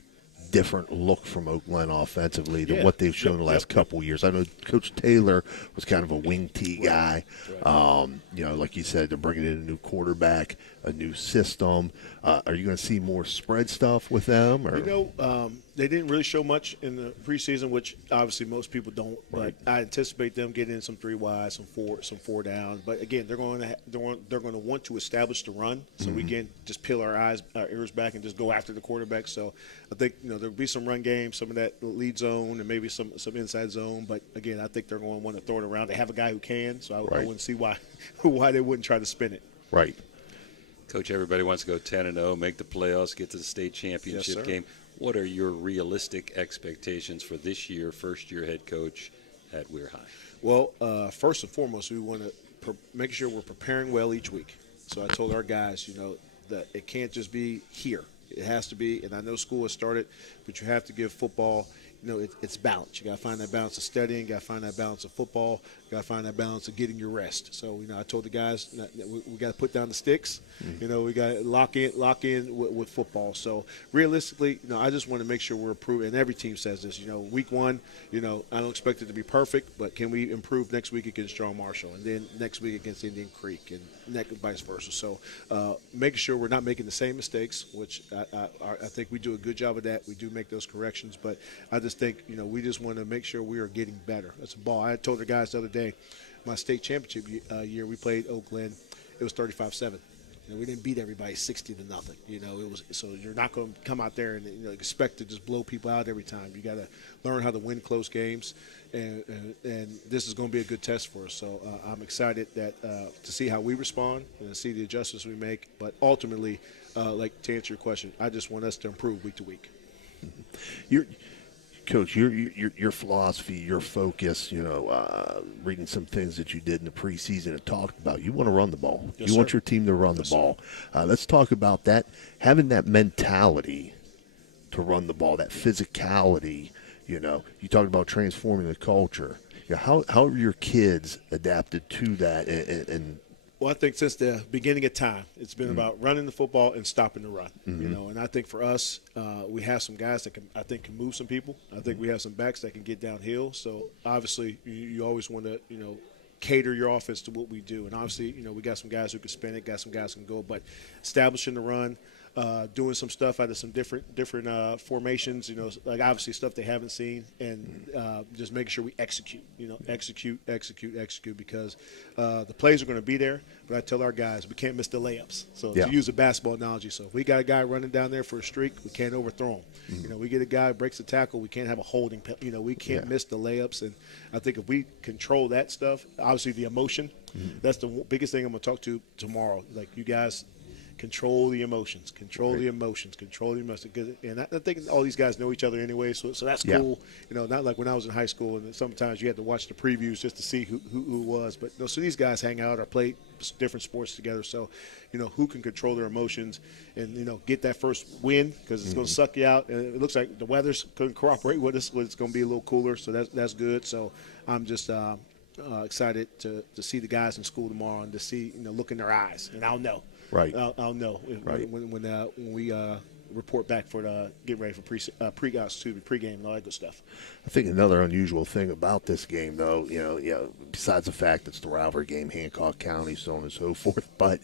different look from Oak Glen offensively than what they've shown the last couple of years. I know Coach Taylor was kind of a wing tee guy. Right. Like you said, they're bringing in a new quarterback, a new system. Are you going to see more spread stuff with them? Or? They didn't really show much in the preseason, which obviously most people don't. Right. But I anticipate them getting in some 3 wide, some four down. But again, they're going to want to establish the run, so we can just peel our ears back and just go after the quarterback. So I think there'll be some run game, some of that lead zone, and maybe some inside zone. But again, I think they're going to want to throw it around. They have a guy who can, so I wouldn't see why they wouldn't try to spin it. Right. Coach, everybody wants to go 10-0, make the playoffs, get to the state championship game. What are your realistic expectations for this year, first-year head coach at Weir High? Well, first and foremost, we want to make sure we're preparing well each week. So I told our guys, that it can't just be here. It has to be, and I know school has started, but you have to give football – it's balance. You got to find that balance of studying. You got to find that balance of football. You got to find that balance of getting your rest. So, I told the guys that we got to put down the sticks. We got to lock in with football. So, realistically, I just want to make sure we're improving. And every team says this. Week 1, I don't expect it to be perfect, but can we improve next week against John Marshall, and then next week against Indian Creek, and vice versa. So, making sure we're not making the same mistakes, which I think we do a good job of that. We do make those corrections, but I just think we just want to make sure we are getting better. That's a ball. I told the guys the other day, my state championship year we played Oak Glen, it was 35-7. We didn't beat everybody 60-0. It was, so you're not going to come out there and expect to just blow people out every time. You got to learn how to win close games, and this is going to be a good test for us. So I'm excited to see how we respond and to see the adjustments we make. But ultimately, like to answer your question, I just want us to improve week to week. Coach, your philosophy, your focus, reading some things that you did in the preseason and talked about, you want to run the ball. Yes, you want sir. your team to run the ball. Let's talk about that, having that mentality to run the ball, that physicality. You talked about transforming the culture. How have your kids adapted to that? Well, I think since the beginning of time, it's been about running the football and stopping the run. And I think for us, we have some guys that can move some people. I think we have some backs that can get downhill. So obviously, you always want to cater your offense to what we do. And obviously, we got some guys who can spin it, got some guys who can go. But establishing the run, doing some stuff out of some different formations, like obviously stuff they haven't seen, and just making sure we execute, execute, because the plays are going to be there. But I tell our guys we can't miss the layups. So to use a basketball analogy, so if we got a guy running down there for a streak, we can't overthrow him. We get a guy who breaks a tackle, we can't have a holding. We can't miss the layups. And I think if we control that stuff, obviously the emotion, that's the biggest thing I'm going to talk to tomorrow. Like you guys control the emotions, control the emotions. And I think all these guys know each other anyway, so that's cool. You know, not like when I was in high school, and sometimes you had to watch the previews just to see who was. But no, so these guys hang out or play different sports together. So, you know, who can control their emotions and, you know, get that first win, because it's going to suck you out. And it looks like the weather's going to cooperate with us. It's going to be a little cooler, so that's good. So I'm just excited to see the guys in school tomorrow and to see, you know, look in their eyes, and I'll know. Right. I'll know when we report back for the getting ready for pregame and all that good stuff. I think another unusual thing about this game, though, you know, besides the fact it's the rivalry game, Hancock County, so on and so forth, but,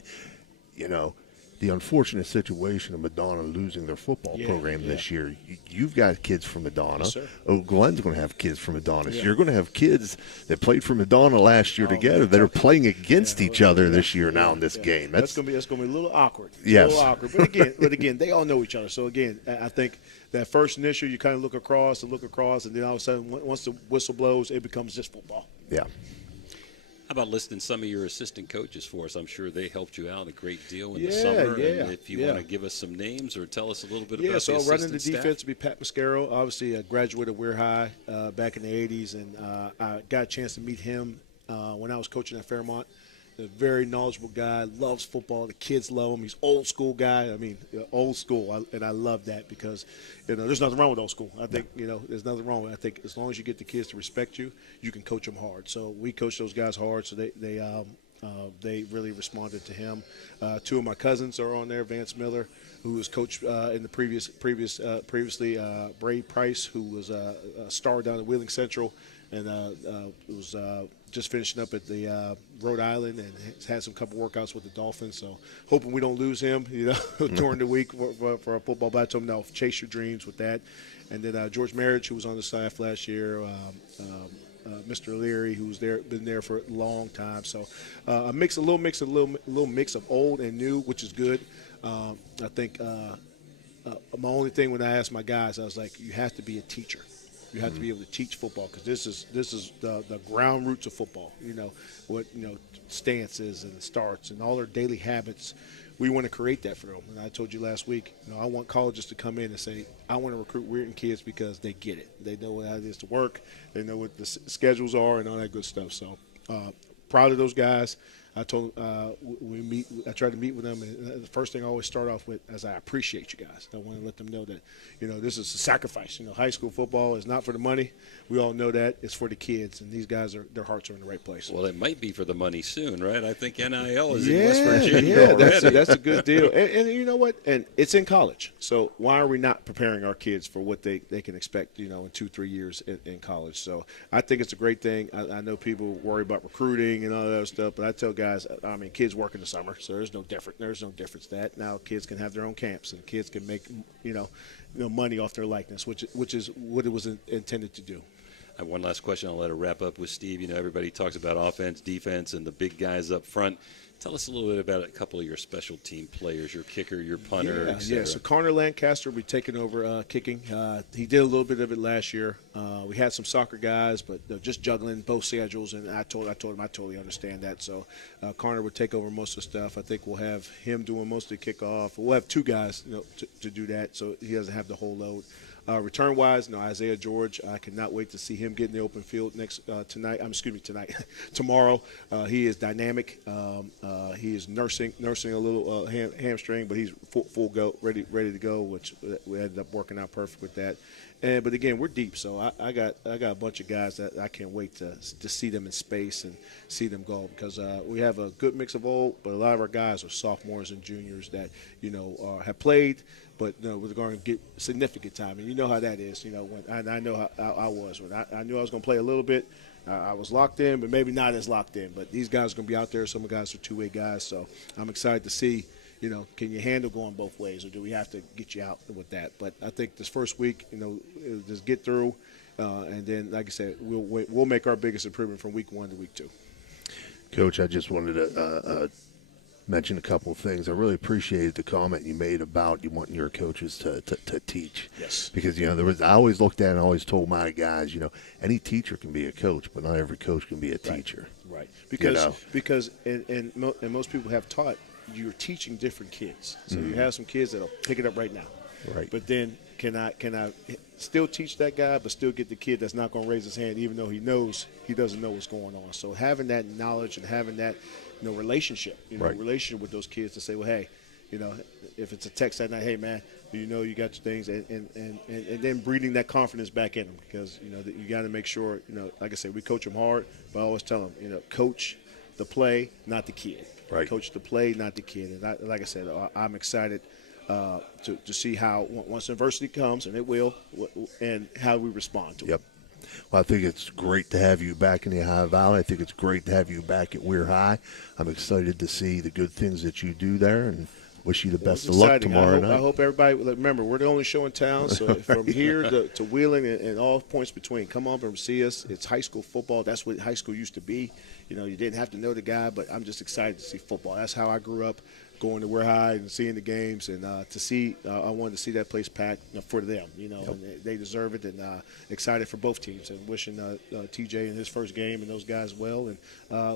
you know, the unfortunate situation of Madonna losing their football program this year. You've got kids from Madonna. Yes, Glenn's going to have kids from Madonna. So you're going to have kids that played for Madonna last year together that are playing against each other this year now in this game. That's going to be a little awkward. Yes. A little awkward. But again, they all know each other. So again, I think that first initial, you kind of look across, and then all of a sudden, once the whistle blows, it becomes just football. Yeah. How about listing some of your assistant coaches for us? I'm sure they helped you out a great deal in the summer. And if you want to give us some names or tell us a little bit about the assistant staff. So running the defense would be Pat Mascaro, obviously a graduate of Weir High back in the 80s, and I got a chance to meet him when I was coaching at Fairmont. A very knowledgeable guy, loves football. The kids love him. He's old school guy. I mean, old school, and I love that because, you know, there's nothing wrong with old school. I think, you know, there's nothing wrong with it. I think as long as you get the kids to respect you, you can coach them hard. So we coach those guys hard, so they really responded to him. Two of my cousins are on there, Vance Miller, who was coached in the previously Bray Price, who was a star down at Wheeling Central, and was just finishing up at the Rhode Island and has had some couple workouts with the Dolphins. So hoping we don't lose him, you know, during the week for our football. But I told him, no, chase your dreams with that. And then George Marriage, who was on the staff last year, Mr. Leary, who's been there for a long time. So a little mix of old and new, which is good. I think my only thing when I asked my guys, I was like, you have to be a teacher. You have to be able to teach football, because this is the ground roots of football. You know what, you know, stances and starts and all their daily habits. We want to create that for them. And I told you last week, you know, I want colleges to come in and say, I want to recruit Weirton kids because they get it. They know how it is to work. They know what the schedules are and all that good stuff. So proud of those guys. I told I tried to meet with them, and the first thing I always start off with is I appreciate you guys. I want to let them know that, you know, this is a sacrifice. You know, high school football is not for the money. We all know that. It's for the kids, and these guys their hearts are in the right place. Well, it might be for the money soon, right? I think NIL is in West Virginia already. That's a good deal. And you know what? And it's in college. So why are we not preparing our kids for what they can expect, you know, in 2-3 years in college? So I think it's a great thing. I know people worry about recruiting and all that other stuff, but I tell guys, I mean, kids work in the summer, so there's no difference that now kids can have their own camps and kids can make, you know, money off their likeness, which is what it was intended to do. I have one last question. I'll let it wrap up with Steve. You know, everybody talks about offense, defense, and the big guys up front. Tell us a little bit about a couple of your special team players, your kicker, your punter, et cetera. So Connor Lancaster will be taking over kicking. He did a little bit of it last year. We had some soccer guys, but just juggling both schedules, and I told him I totally understand that. So Connor would take over most of the stuff. I think we'll have him doing most of the kickoff. We'll have two guys, you know, to do that, so he doesn't have the whole load. Return-wise, Isaiah George, I cannot wait to see him get in the open field tomorrow. He is dynamic. He is nursing a little hamstring, but he's full go, ready to go, which we ended up working out perfect with that. But again, we're deep, so I got a bunch of guys that I can't wait to see them in space and see them go, because we have a good mix of old, but a lot of our guys are sophomores and juniors that, you know, have played, but, you know, we're going to get significant time, and you know how that is. You know, when I know how I was when I knew I was going to play a little bit. I was locked in, but maybe not as locked in. But these guys are going to be out there. Some of the guys are two-way guys, so I'm excited to see. You know, can you handle going both ways, or do we have to get you out with that? But I think this first week, you know, just get through, and then, like I said, we'll make our biggest improvement from week 1 to week 2. Coach, I just wanted to mention a couple of things. I really appreciated the comment you made about you wanting your coaches to teach. Yes. Because, you know, I always looked at and always told my guys, you know, any teacher can be a coach, but not every coach can be a teacher. Right. Because and most people have taught you're teaching different kids. So you have some kids that'll pick it up right now. Right. But then can I still teach that guy, but still get the kid that's not going to raise his hand, even though he knows he doesn't know what's going on. So having that knowledge and having that relationship, relationship with those kids to say, well, hey, if it's a text that night, hey man, you got your things, and then breeding that confidence back in them, because that you got to make sure, like I said, we coach them hard, but I always tell them, coach the play, not the kid. Right. Coach the play, not the kid. And like I said, I'm excited to see how once adversity comes, and it will, and how we respond to it. Yep. Well, I think it's great to have you back in the Ohio Valley. I think it's great to have you back at Weir High. I'm excited to see the good things that you do there, and wish you the best of luck tomorrow night. I hope everybody, remember, we're the only show in town, so from here to Wheeling and all points between, come on and see us. It's high school football. That's what high school used to be. You didn't have to know the guy, but I'm just excited to see football. That's how I grew up, going to Weir High and seeing the games, and I wanted to see that place packed for them, and they deserve it, and excited for both teams, and wishing TJ in his first game and those guys well, and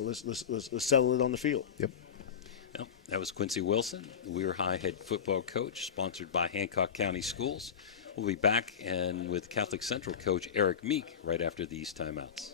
let's settle it on the field. Yep. Well, that was Quincy Wilson, Weir High head football coach, sponsored by Hancock County Schools. We'll be back and with Catholic Central coach Eric Meek right after these timeouts.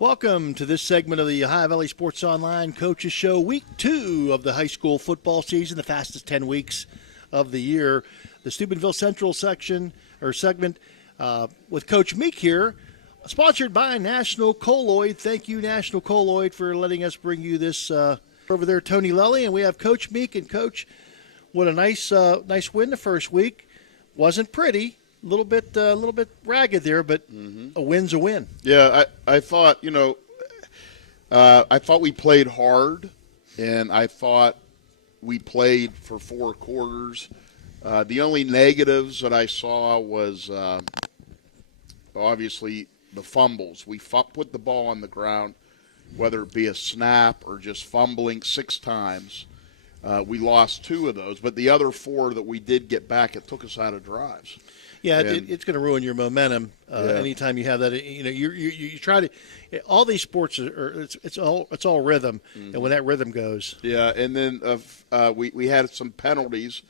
Welcome to this segment of the Ohio Valley Sports Online Coaches Show, week 2 of the high school football season, the fastest 10 weeks of the year. The Steubenville Central segment with Coach Meek here, sponsored by National Colloid. Thank you, National Colloid, for letting us bring you this. Over there, Tony Lelly, and we have Coach Meek. And Coach, what a nice win the first week. Wasn't pretty. A little bit ragged there, but a win's a win. Yeah, I thought, I thought we played hard, and I thought we played for 4 quarters. The only negatives that I saw was obviously the fumbles. We put the ball on the ground, whether it be a snap or just fumbling 6 times. We lost 2 of those, but the other 4 that we did get back, it took us out of drives. Yeah, it's going to ruin your momentum anytime you have that. You try to. All these sports it's all rhythm, and when that rhythm goes. Yeah, and then we had some penalties,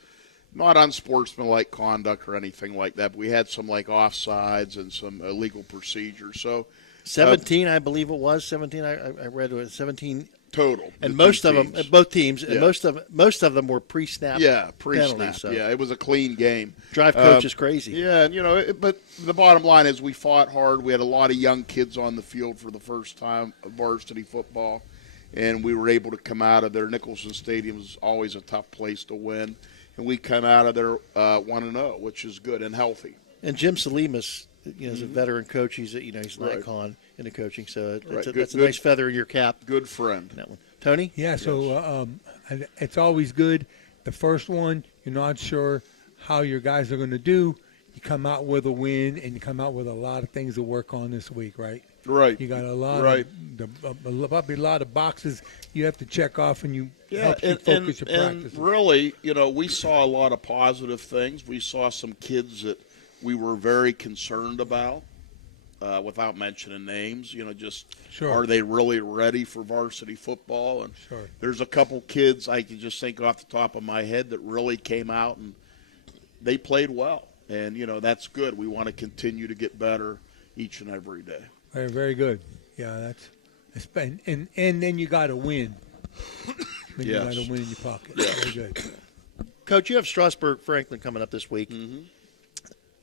not unsportsmanlike conduct or anything like that. But we had some like offsides and some illegal procedures. So 17, I believe it was 17. I read it was 17. Total, and most of them, both teams, and most of them were pre-snap. Yeah, pre-snap. Penalties, so. Yeah, it was a clean game. Drive coach is crazy. Yeah, and but the bottom line is we fought hard. We had a lot of young kids on the field for the first time of varsity football, and we were able to come out of there. Nicholson Stadium is always a tough place to win, and we come out of there 1-0, which is good and healthy. And Jim Salimas, is a veteran coach. He's he's an icon in the coaching, so that's a nice feather in your cap. Good friend. That one, Tony. Yeah, so it's always good. The first one, you're not sure how your guys are going to do. You come out with a win, and you come out with a lot of things to work on this week, right? Right. You got a lot probably a lot of boxes you have to check off, and help you focus your practice. And really, we saw a lot of positive things. We saw some kids that we were very concerned about, without mentioning names, are they really ready for varsity football? And there's a couple kids I can just think off the top of my head that really came out and they played well. And, that's good. We want to continue to get better each and every day. Very, very good. Yeah, and then you got to win. You got to win in your pocket. Yes. Very good. Coach, you have Strasburg Franklin coming up this week. Mm-hmm.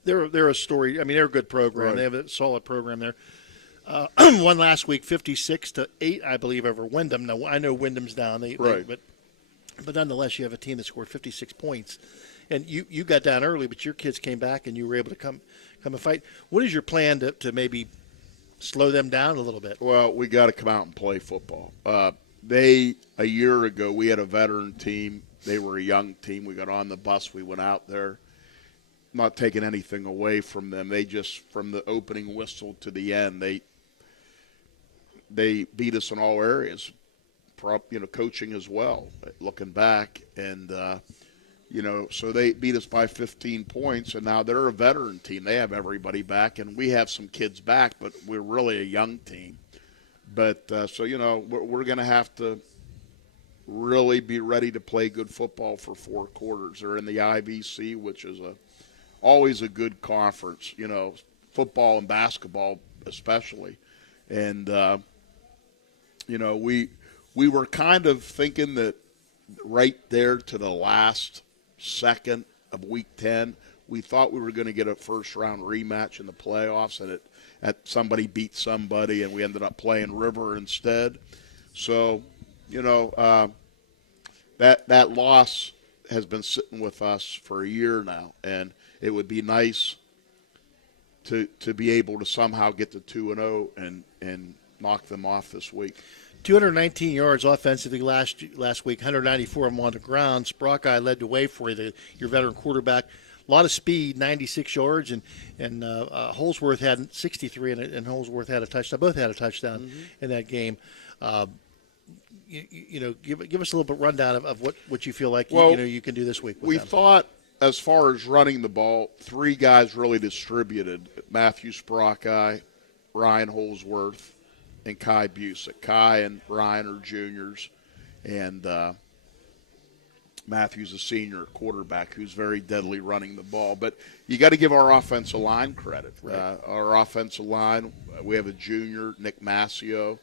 They're a story. I mean, they're a good program. Right. They have a solid program there. Won last week, 56-8, I believe, over Wyndham. Now I know Wyndham's down, but nonetheless, you have a team that scored 56 points, and you got down early, but your kids came back and you were able to come and fight. What is your plan to maybe slow them down a little bit? Well, we got to come out and play football. A year ago, we had a veteran team. They were a young team. We got on the bus. We went out there. Not taking anything away from them. They just, from the opening whistle to the end, they beat us in all areas, coaching as well, looking back. And, so they beat us by 15 points, and now they're a veteran team. They have everybody back, and we have some kids back, but we're really a young team. But, we're going to have to really be ready to play good football for 4 quarters. They're in the IVC, which is always a good conference, football and basketball especially. And, we were kind of thinking that right there to the last second of Week 10, we thought we were going to get a first-round rematch in the playoffs, and somebody beat somebody, and we ended up playing River instead. So, that loss has been sitting with us for a year now, and it would be nice to be able to somehow get to 2-0 and knock them off this week. 219 yards offensively last week, 194 of them on the ground. Sprockeye led the way for you, your veteran quarterback. A lot of speed, 96 yards, and Holsworth had 63, and Holsworth had a touchdown. Both had a touchdown in that game. Give us a little bit rundown of what you feel like you can do this week. We thought, as far as running the ball, 3 guys really distributed: Matthew Sprockeye, Ryan Holsworth, and Kai Busick. Kai and Ryan are juniors, and Matthews, a senior quarterback who's very deadly running the ball. But you got to give our offensive line credit. Right. Our offensive line, we have a junior, Nick Mascio,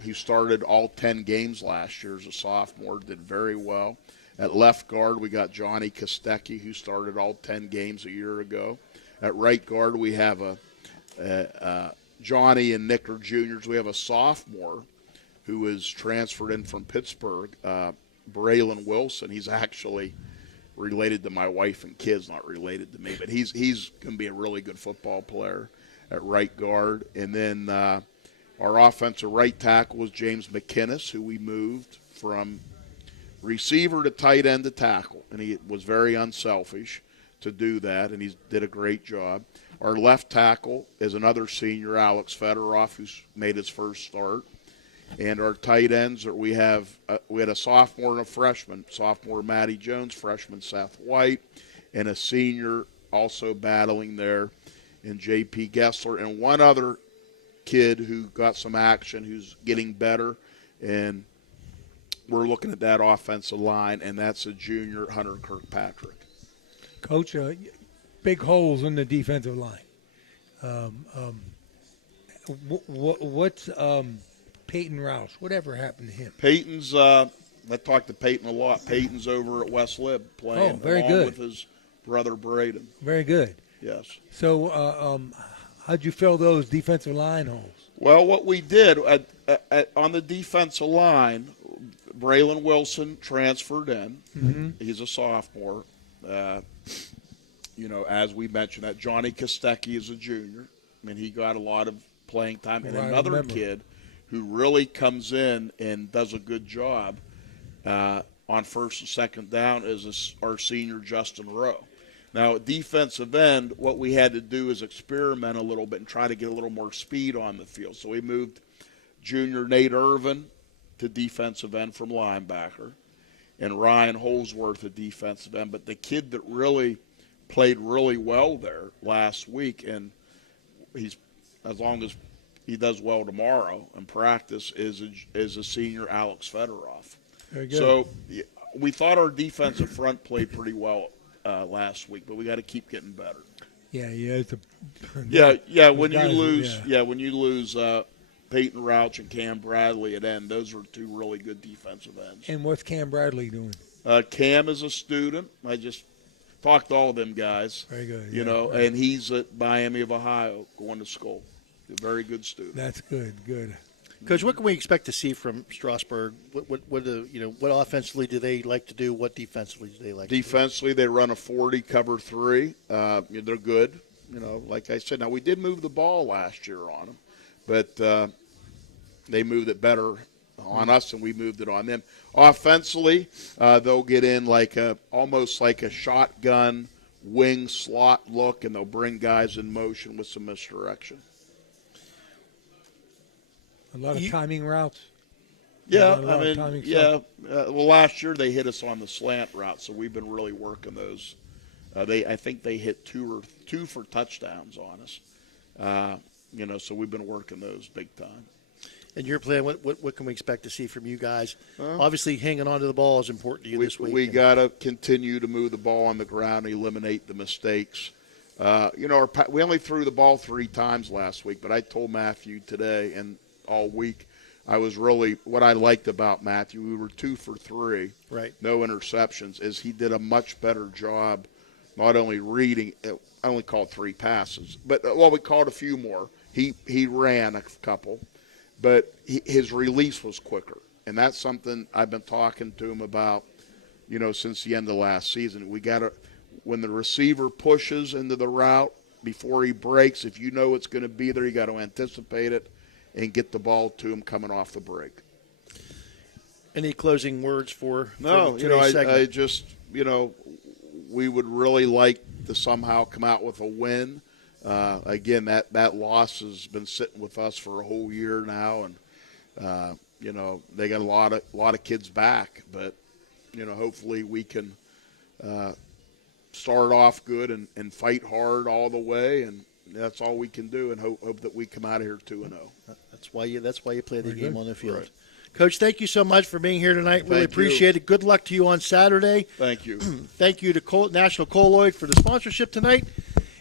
who started all 10 games last year as a sophomore, did very well. At left guard, we got Johnny Kostecki, who started all 10 games a year ago. At right guard, we have Johnny and Nick are juniors. We have a sophomore who is transferred in from Pittsburgh, Braylon Wilson. He's actually related to my wife and kids, not related to me, but he's going to be a really good football player at right guard. And then our offensive right tackle was James McKinnis, who we moved from receiver to tight end to tackle, and he was very unselfish to do that, and he did a great job. Our left tackle is another senior, Alex Fedorov, who's made his first start. And our tight ends, we had a sophomore and a freshman. Sophomore Matty Jones, freshman Seth White, and a senior also battling there in J.P. Gessler, and one other kid who got some action who's getting better. And we're looking at that offensive line, and that's a junior, Hunter Kirkpatrick. Coach, big holes in the defensive line. What's Peyton Rouse? Whatever happened to him? Peyton's, I talked to Peyton a lot. Peyton's over at West Lib playing very along good. with his brother Braden. Very good. Yes. So how'd you fill those defensive line holes? Well, what we did on the defensive line, Braylon Wilson transferred in. Mm-hmm. He's a sophomore. As we mentioned, that Johnny Kostecki is a junior. I mean, he got a lot of playing time. And another kid who really comes in and does a good job on first and second down is our senior Justin Rowe. Now, at defensive end, what we had to do is experiment a little bit and try to get a little more speed on the field. So we moved junior Nate Irvin to defensive end from linebacker, and Ryan Holsworth to defensive end. But the kid that really played really well there last week, and he's, as long as he does well tomorrow in practice, is a senior Alex Fedorov. Very good. So we thought our defensive front played pretty well last week, but we got to keep getting better. Yeah. It's When you lose Peyton Rouch and Cam Bradley at end, those are two really good defensive ends. And what's Cam Bradley doing? Cam is a student. I just talked to all of them guys. Very good. And he's at Miami of Ohio going to school. A very good student. That's good. Good. Coach, what can we expect to see from Strasburg? What offensively do they like to do? What defensively do they like to do? Defensively, they run a 40 cover 3. They're good. Like I said, now we did move the ball last year on them, but they moved it better on us than we moved it on them. Offensively, they'll get in almost like a shotgun wing slot look, and they'll bring guys in motion with some misdirection. A lot of timing routes. Well, last year they hit us on the slant route, so we've been really working those. I think they hit two for touchdowns on us. So we've been working those big time. And your plan, what can we expect to see from you guys? Obviously, hanging on to the ball is important to you this week. We got to continue to move the ball on the ground and eliminate the mistakes. We only threw the ball 3 times last week, but I told Matthew today and all week, what I liked about Matthew, we were 2 for 3, right? No interceptions, is he did a much better job not only reading, I only called 3 passes, but we called a few more. He ran a couple, but his release was quicker, and that's something I've been talking to him about, since the end of last season. We got to, when the receiver pushes into the route before he breaks, if you know it's going to be there, you got to anticipate it and get the ball to him coming off the break. Any closing words for No, today's segment? I just, we would really like to somehow come out with a win. Again, that loss has been sitting with us for a whole year now, and they got a lot of kids back, but hopefully we can start off good and fight hard all the way, and that's all we can do, and hope that we come out of here 2-0. That's why you play the game on the field. Right. Coach, thank you so much for being here tonight. Really Thank appreciate it. Good luck to you on Saturday. Thank you. Thank you to National Colloid for the sponsorship tonight.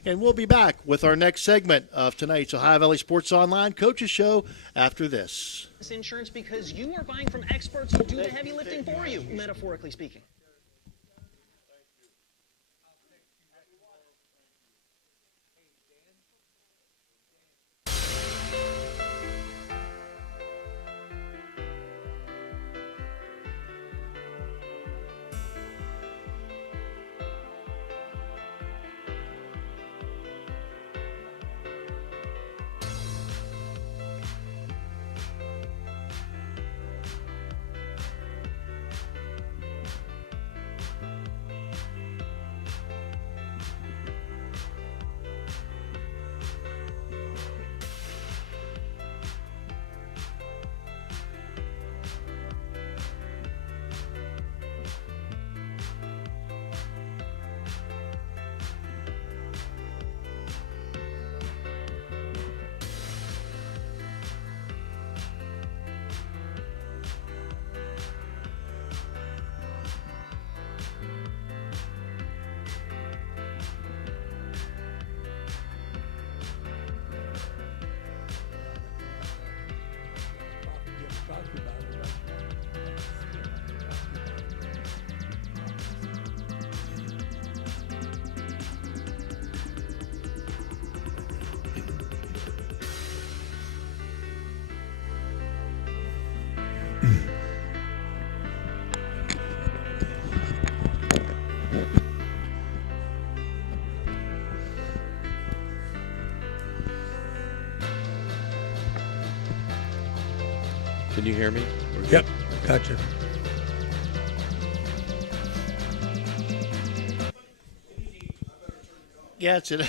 And we'll be back with our next segment of tonight's Ohio Valley Sports Online Coaches Show after this. Insurance because you are buying from experts who do the heavy lifting for you, metaphorically speaking. Can you hear me? Yep, gotcha. Yeah, it's it.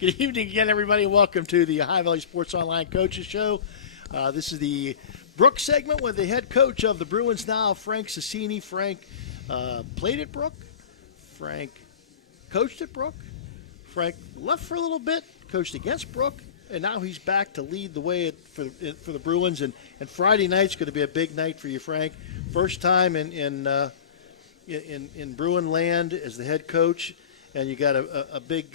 Good evening again, everybody. Welcome to the Ohio Valley Sports Online Coaches Show. This is the Brook segment with the head coach of the Bruins now, Frank Cicini. Frank played at Brook. Frank coached at Brook. Frank left for a little bit, coached against Brook, and now he's back to lead the way for the Bruins. And Friday night's going to be a big night for you, Frank. First time in Bruin land as the head coach, and you got a big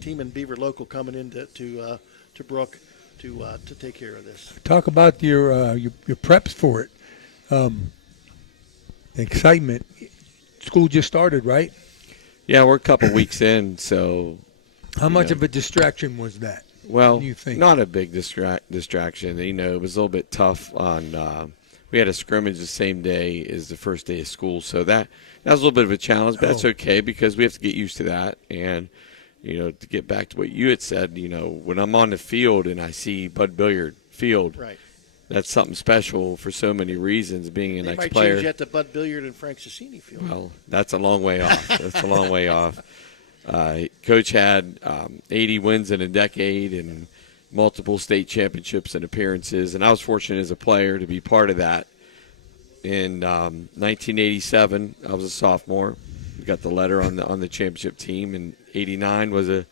team in Beaver Local coming in to Brook to take care of this. Talk about your preps for it. Excitement. School just started, right? Yeah, we're a couple weeks in, so. How much of a distraction was that? Well, you think? Not a big distraction. You know, it was a little bit tough on. We had a scrimmage the same day as the first day of school, so that was a little bit of a challenge, but that's okay because we have to get used to that. And you know, to get back to what you had said, you know, when I'm on the field and I see Bud Billiard field, right, that's something special for so many reasons. Being an ex-player, might change that to Bud Billiard and Frank Cicini field. Well, that's a long way off. That's a long way off. Coach had 80 wins in a decade and multiple state championships and appearances, and I was fortunate as a player to be part of that. In 1987, I was a sophomore. We got the letter on the championship team, and 89 was a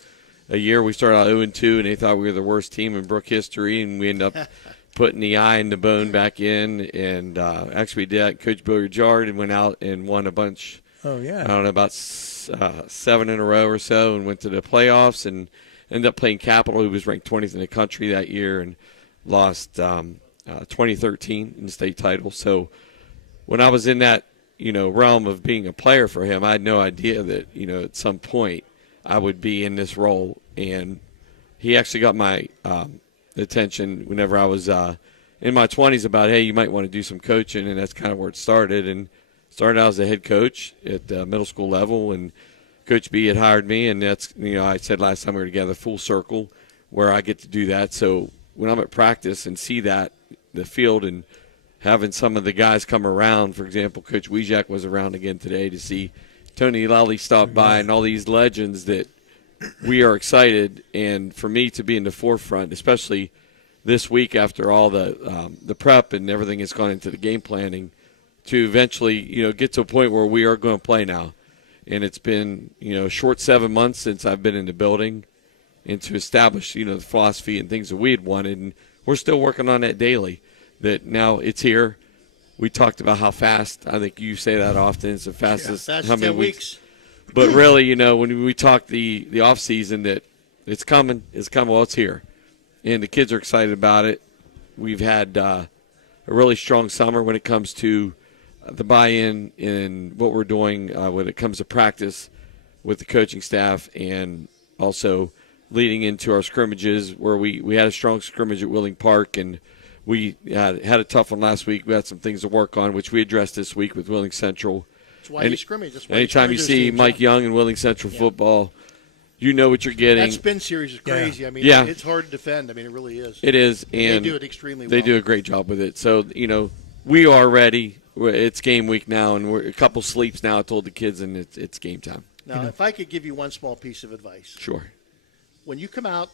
year we started out 0-2, and they thought we were the worst team in Brook history, and we ended up putting the eye and the bone back in, and actually we did that. Coach Billiard Jard and went out and won a bunch. Oh, yeah. I don't know, about 7 in a row or so, and went to the playoffs and ended up playing Capital, who was ranked 20th in the country that year, and lost 2013 in the state title. So when I was in that, you know, realm of being a player for him, I had no idea that, you know, at some point I would be in this role. And he actually got my attention whenever I was in my 20s about, hey, you might want to do some coaching, and that's kind of where it started. And started out as a head coach at the middle school level, and Coach B had hired me, and that's, you know, I said last time we were together, full circle, where I get to do that. So when I'm at practice and see that, the field, and having some of the guys come around, for example, Coach Wijak was around again today to see Tony Lally stop by and all these legends, that we are excited. And for me to be in the forefront, especially this week after all the prep and everything that's gone into the game planning, to eventually, you know, get to a point where we are going to play now. And it's been, you know, a short 7 months since I've been in the building, and to establish, you know, the philosophy and things that we had wanted. And we're still working on that daily. that now it's here. We talked about how fast. I think you say that often. It's the fastest. Fast how many 10 weeks. But really, when we talk the off season, that it's coming. It's coming. Well, it's here, and the kids are excited about it. We've had a really strong summer when it comes to the buy-in in what we're doing when it comes to practice with the coaching staff, and also leading into our scrimmages, where we had a strong scrimmage at Willing Park, and we had a tough one last week. We had some things to work on, which we addressed this week with Willing Central. That's why you scrimmage. That's why anytime you see teams, Mike Young and Willing Central football, you know what you're getting. That spin series is crazy. Yeah. I mean, it's hard to defend. I mean, it really is. It is, and they do it extremely well. They do a great job with it. So, we are ready. It's game week now, and we're a couple sleeps now. I told the kids, and it's game time. Now, if I could give you one small piece of advice. Sure. When you come out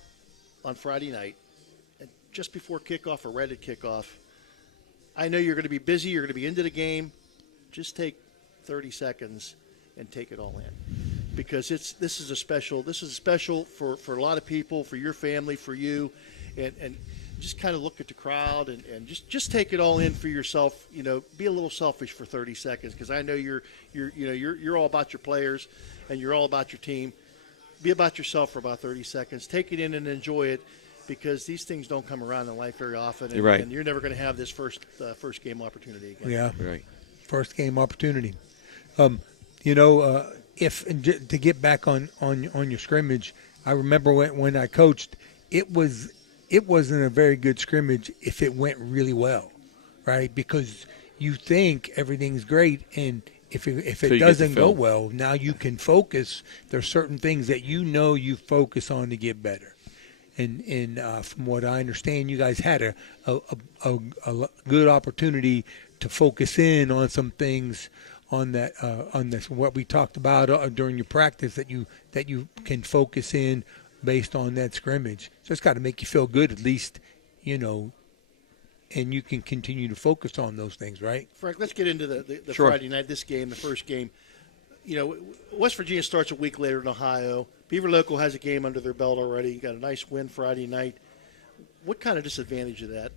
on Friday night, and just before kickoff or right at kickoff, I know you're going to be busy. You're going to be into the game. Just take 30 seconds and take it all in, because this is special for a lot of people, for your family, for you, and just kind of look at the crowd and just take it all in for yourself. Be a little selfish for 30 seconds, because I know you're all about your players and you're all about your team. Be about yourself for about 30 seconds. Take it in and enjoy it, because these things don't come around in life very often, and, right. and you're never going to have this first game opportunity again. Yeah, right. First game opportunity. To get back on your scrimmage, I remember when I coached, it wasn't a very good scrimmage if it went really well, right? Because you think everything's great, and if it doesn't go well, now you can focus. There's certain things that you focus on to get better. And from what I understand, you guys had a good opportunity to focus in on some things on this what we talked about during your practice, that you can focus in based on that scrimmage. So it's got to make you feel good, at least, and you can continue to focus on those things, right? Frank, let's get into the Sure. Friday night, this game, the first game. West Virginia starts a week later in Ohio. Beaver Local has a game under their belt already. You got a nice win Friday night. What kind of disadvantage is that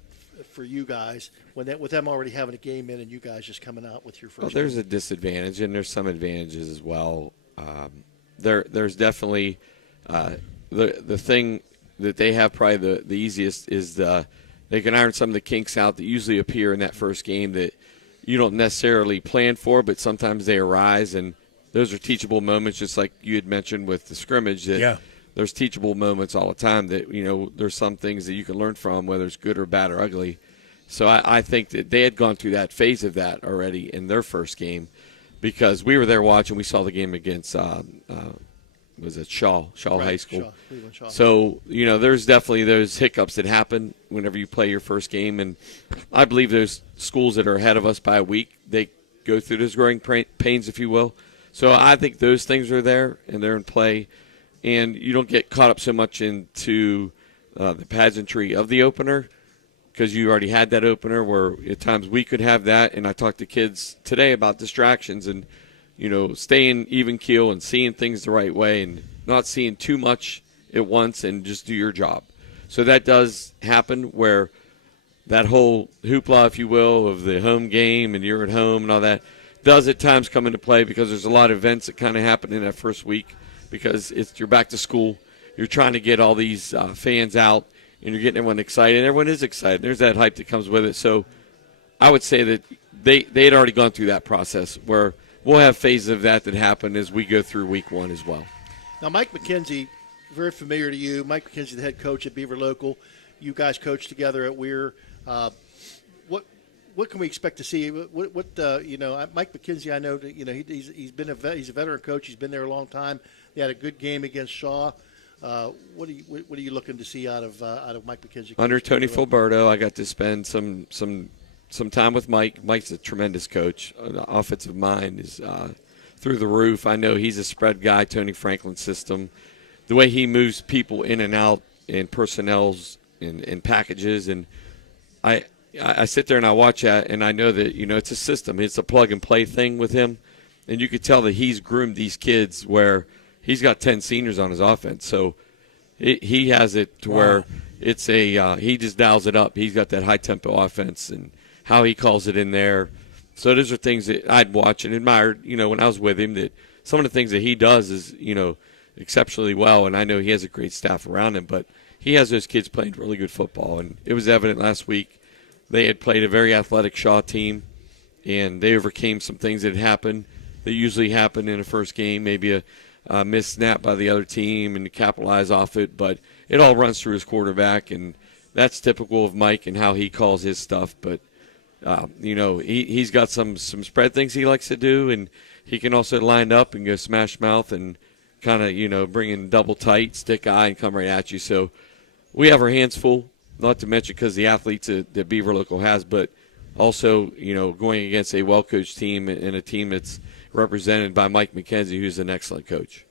for you guys with them already having a game in and you guys just coming out with your first Well, there's game? a disadvantage, and there's some advantages as well. There's definitely the thing that they have probably the easiest is they can iron some of the kinks out that usually appear in that first game that you don't necessarily plan for, but sometimes they arise, and those are teachable moments, just like you had mentioned with the scrimmage, that there's teachable moments all the time that, there's some things that you can learn from, whether it's good or bad or ugly. So I think that they had gone through that phase of that already in their first game, because we were there watching. We saw the game against was it Shaw High School. Cleveland Shaw. So, there's definitely those hiccups that happen whenever you play your first game. And I believe those schools that are ahead of us by a week, they go through those growing pains, if you will. So I think those things are there, and they're in play. And you don't get caught up so much into the pageantry of the opener, because you already had that opener where at times we could have that. And I talked to kids today about distractions and, staying even keel and seeing things the right way and not seeing too much at once and just do your job. So that does happen, where that whole hoopla, if you will, of the home game and you're at home and all that does at times come into play, because there's a lot of events that kind of happen in that first week, because you're back to school. You're trying to get all these fans out, and you're getting everyone excited. Everyone is excited. There's that hype that comes with it. So I would say that they had already gone through that process, where we'll have phases of that happen as we go through week one as well. Now, Mike McKenzie, very familiar to you. Mike McKenzie, the head coach at Beaver Local. You guys coached together at Weir. What can we expect to see? Mike McKenzie, I know that he's a veteran coach. He's been there a long time. They had a good game against Shaw. What are you looking to see out of Mike McKenzie? Under Tony Filberto, I got to spend some time with Mike. Mike's a tremendous coach. The offensive mind is through the roof. I know he's a spread guy, Tony Franklin's system. The way he moves people in and out in personnels and packages, and I sit there and I watch that, and I know that it's a system. It's a plug-and-play thing with him, and you could tell that he's groomed these kids where he's got 10 seniors on his offense. So he has it to where it's he just dials it up. He's got that high tempo offense and how he calls it in there. So those are things that I'd watch and admired, when I was with him, that some of the things that he does is, exceptionally well. And I know he has a great staff around him, but he has those kids playing really good football. And it was evident last week they had played a very athletic Shaw team, and they overcame some things that happened that usually happen in a first game, maybe a missed snap by the other team and to capitalize off it. But it all runs through his quarterback, and that's typical of Mike and how he calls his stuff. But, he's got some spread things he likes to do, and he can also line up and go smash mouth and kind of, bring in double tight, stick eye, and come right at you. So we have our hands full, not to mention because the athletes that Beaver Local has, but also, going against a well-coached team and a team that's represented by Mike McKenzie, who's an excellent coach.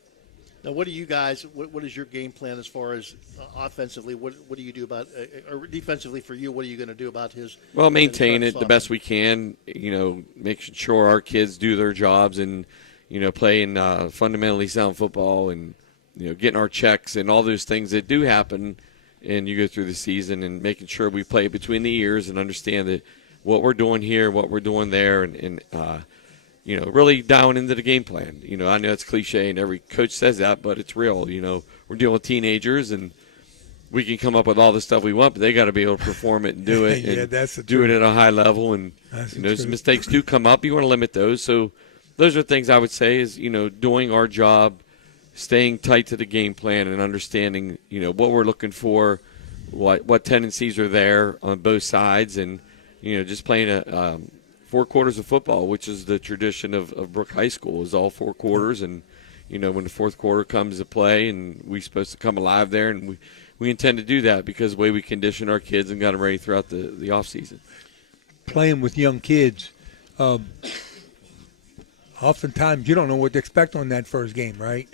Now, what do you guys? What is your game plan as far as offensively? What do you do about or defensively for you? What are you going to do about his? Well, maintain it the best we can. Making sure our kids do their jobs and playing fundamentally sound football and getting our checks and all those things that do happen. And you go through the season and making sure we play between the ears and understand that what we're doing here, what we're doing there, and really dialing into the game plan. I know it's cliche and every coach says that, but it's real. We're dealing with teenagers, and we can come up with all the stuff we want, but they got to be able to perform it and do it, and do it at a high level. And those mistakes do come up. You want to limit those. So those are things I would say is doing our job, staying tight to the game plan, and understanding what we're looking for, what tendencies are there on both sides, and just playing a 4 quarters of football, which is the tradition of Brook High School, is all 4 quarters. And, when the fourth quarter comes to play and we're supposed to come alive there, and we intend to do that because of the way we condition our kids and got them ready throughout the off season. Playing with young kids, oftentimes you don't know what to expect on that first game, right?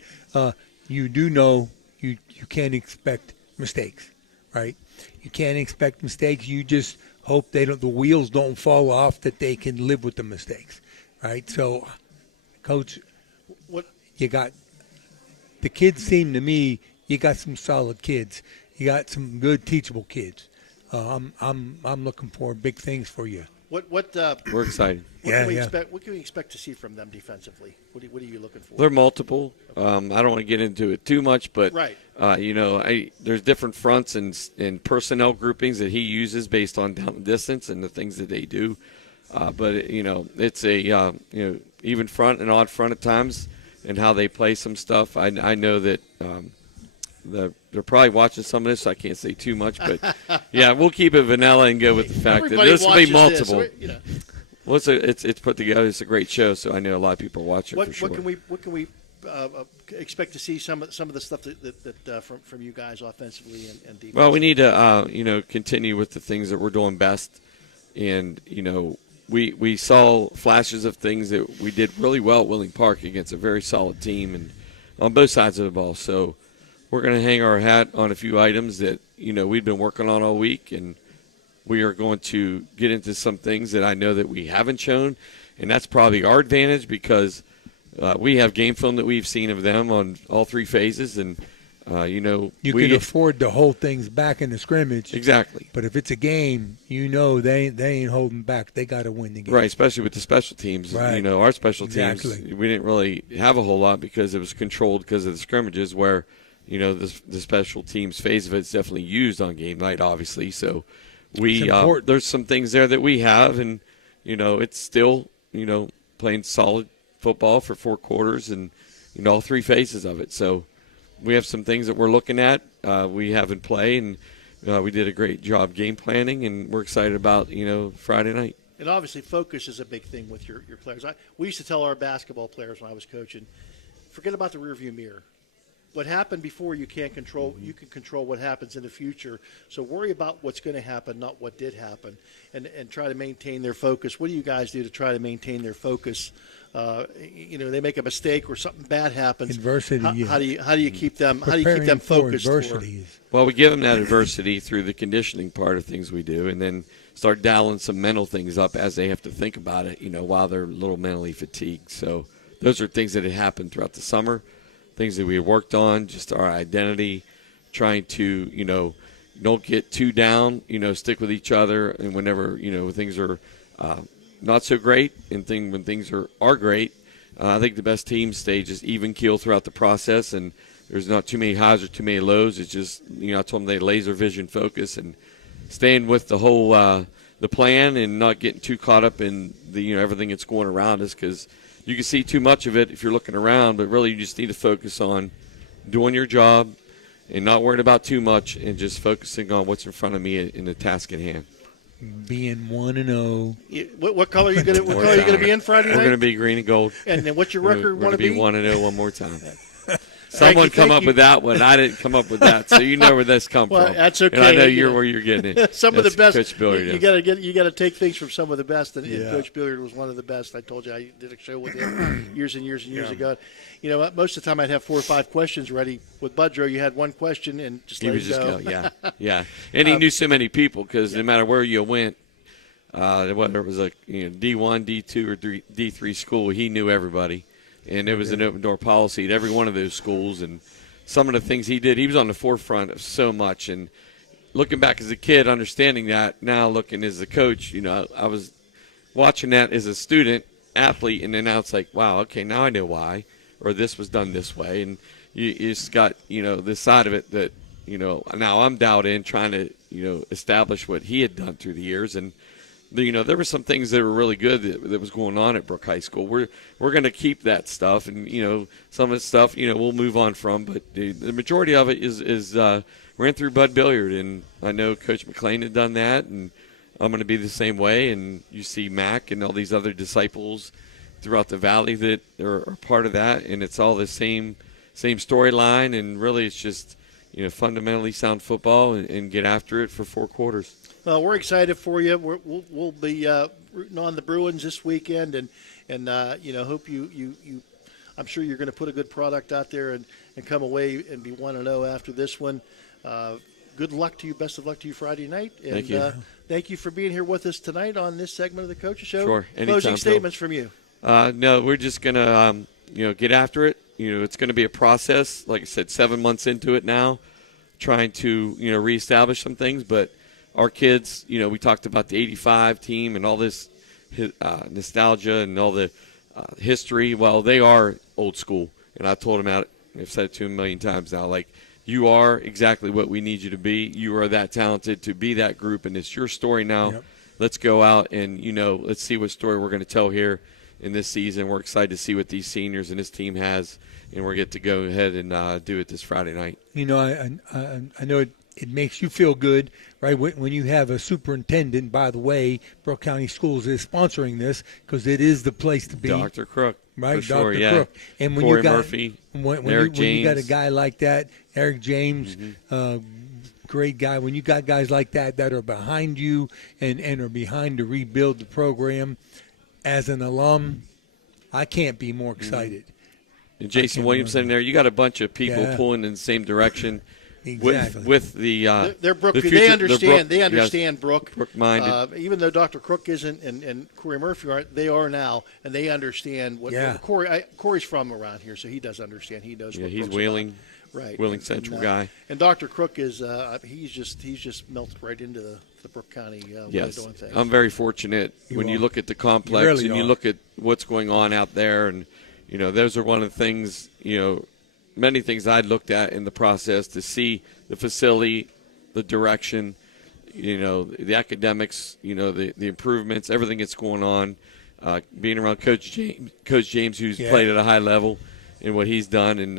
You do know you can't expect mistakes, right? You can't expect mistakes. You just hope the wheels don't fall off, that they can live with the mistakes, right? So, Coach, what you got? The kids seem to me you got some solid kids. You got some good teachable kids. I'm looking for big things for you. We're excited. What can we expect to see from them defensively? What are you looking for? They're multiple. I don't want to get into it too much, but right. There's different fronts and personnel groupings that he uses based on down and distance and the things that they do. But it's a even front and odd front at times, and how they play some stuff. I know that they're probably watching some of this, so I can't say too much. But yeah, we'll keep it vanilla and go with the fact that there's going to be multiple. Well, it's put together. It's a great show, so I know a lot of people are watching for sure. What can we expect to see some of the stuff that from you guys offensively and defensively? Well, we need to continue with the things that we're doing best, and we saw flashes of things that we did really well at Willing Park against a very solid team and on both sides of the ball. So we're going to hang our hat on a few items that we've been working on all week, and we are going to get into some things that I know that we haven't shown, and that's probably our advantage because we have game film that we've seen of them on all 3 phases, and you can afford to hold things back in the scrimmage. Exactly. But if it's a game, they ain't holding back. They got to win the game. Right, especially with the special teams. Right. Our special teams, exactly. We didn't really have a whole lot because it was controlled because of the scrimmages where, the special teams phase of it's definitely used on game night, obviously. So there's some things there that we have, and, it's still, playing solid football for 4 quarters and, all 3 phases of it. So we have some things that we're looking at. We have in play, and we did a great job game planning, and we're excited about, Friday night. And obviously focus is a big thing with your players. We used to tell our basketball players when I was coaching, forget about the rearview mirror. What happened before you can't control. You can control what happens in the future. So worry about what's going to happen, not what did happen, and try to maintain their focus. What do you guys do to try to maintain their focus? They make a mistake or something bad happens. Adversity. How do you keep them? How do you keep them focused? Well, we give them that adversity through the conditioning part of things we do, and then start dialing some mental things up as they have to think about it. While they're a little mentally fatigued. So those are things that had happened throughout the summer. Things that we worked on, just our identity, trying to, don't get too down. Stick with each other, and whenever things are not so great, and when things are great, I think the best teams stay just even keel throughout the process, and there's not too many highs or too many lows. It's just I told them they laser vision focus and staying with the whole the plan and not getting too caught up in the everything that's going around us, because you can see too much of it if you're looking around, but really you just need to focus on doing your job and not worrying about too much and just focusing on what's in front of me in the task at hand. Being 1-0. What color are you going to be in Friday night? We're going to be green and gold. And then what's your record? We're going to be 1-0 one more time. Someone come up with that one. I didn't come up with that, so you know where this come from. That's okay. And I know where you're getting it. Some of the best. Coach Billiard. You got to take things from some of the best, and Coach Billiard was one of the best. I told you I did a show with him years and years and years ago. Most of the time I'd have 4 or 5 questions ready. With Budrow, you had one question and just let it go. Yeah. And he knew so many people, because no matter where you went, whether it was a D1, D2, or D3 school, he knew everybody. And it was an open-door policy at every one of those schools. And some of the things he did, he was on the forefront of so much. And looking back as a kid, understanding that, now looking as a coach, I was watching that as a student, athlete, and then now it's like, wow, okay, now I know why, or this was done this way. And you just got, this side of it that, now I'm dialed in trying to, establish what he had done through the years. And there were some things that were really good that was going on at Brooke High School. We're going to keep that stuff, and some of the stuff we'll move on from. But the majority of it is ran through Bud Billiard, and I know Coach McLean had done that, and I'm going to be the same way. And you see Mac and all these other disciples throughout the valley that are part of that, and it's all the same storyline. And really, it's just fundamentally sound football and get after it for 4 quarters. Well, we're excited for you. We'll be rooting on the Bruins this weekend, and hope you. I'm sure you're going to put a good product out there and come away and be 1-0 after this one. Good luck to you. Best of luck to you Friday night. And, thank you. Thank you for being here with us tonight on this segment of the Coaches Show. Sure. Anytime, Closing statements from you. No, we're just going to get after it. It's going to be a process. Like I said, 7 months into it now, trying to reestablish some things, but. Our kids, we talked about the 85 team and all this nostalgia and all the history. Well, they are old school. And I told them out, I've said it to them a million times now, like, you are exactly what we need you to be. You are that talented to be that group, and it's your story now. Yep. Let's go out and, let's see what story we're going to tell here in this season. We're excited to see what these seniors and this team has, and we're going to go ahead and do it this Friday night. I know it makes you feel good, right, when you have a superintendent. By the way, Brooke County Schools is sponsoring this because it is the place to be. Dr. Crook, right? For Dr. Sure, Crook. And when Corey you got Murphy, when Eric you got a guy like that, Eric James, great guy. When you got guys like that are behind you and are behind to rebuild the program, as an alum, I can't be more excited. And Jason Williamson there, you got a bunch of people pulling in the same direction. Exactly. With the they're Brooke. The future, they understand. They yes, understand Brooke. Brooke-minded. Even though Dr. Crook isn't and Corey Murphy aren't, they are now, and they understand what Corey's from around here, so he does understand. He knows. Yeah, what he's Brooke's Wheeling. About. Right. Wheeling Central guy. And Dr. Crook is he's just melted right into the Brooke County way of doing things. I'm very fortunate when you look at the complex and you look at what's going on out there, and those are one of the things many things I looked at in the process to see the facility, the direction, the academics, the improvements, everything that's going on. Being around Coach James, who's played at a high level, and what he's done, and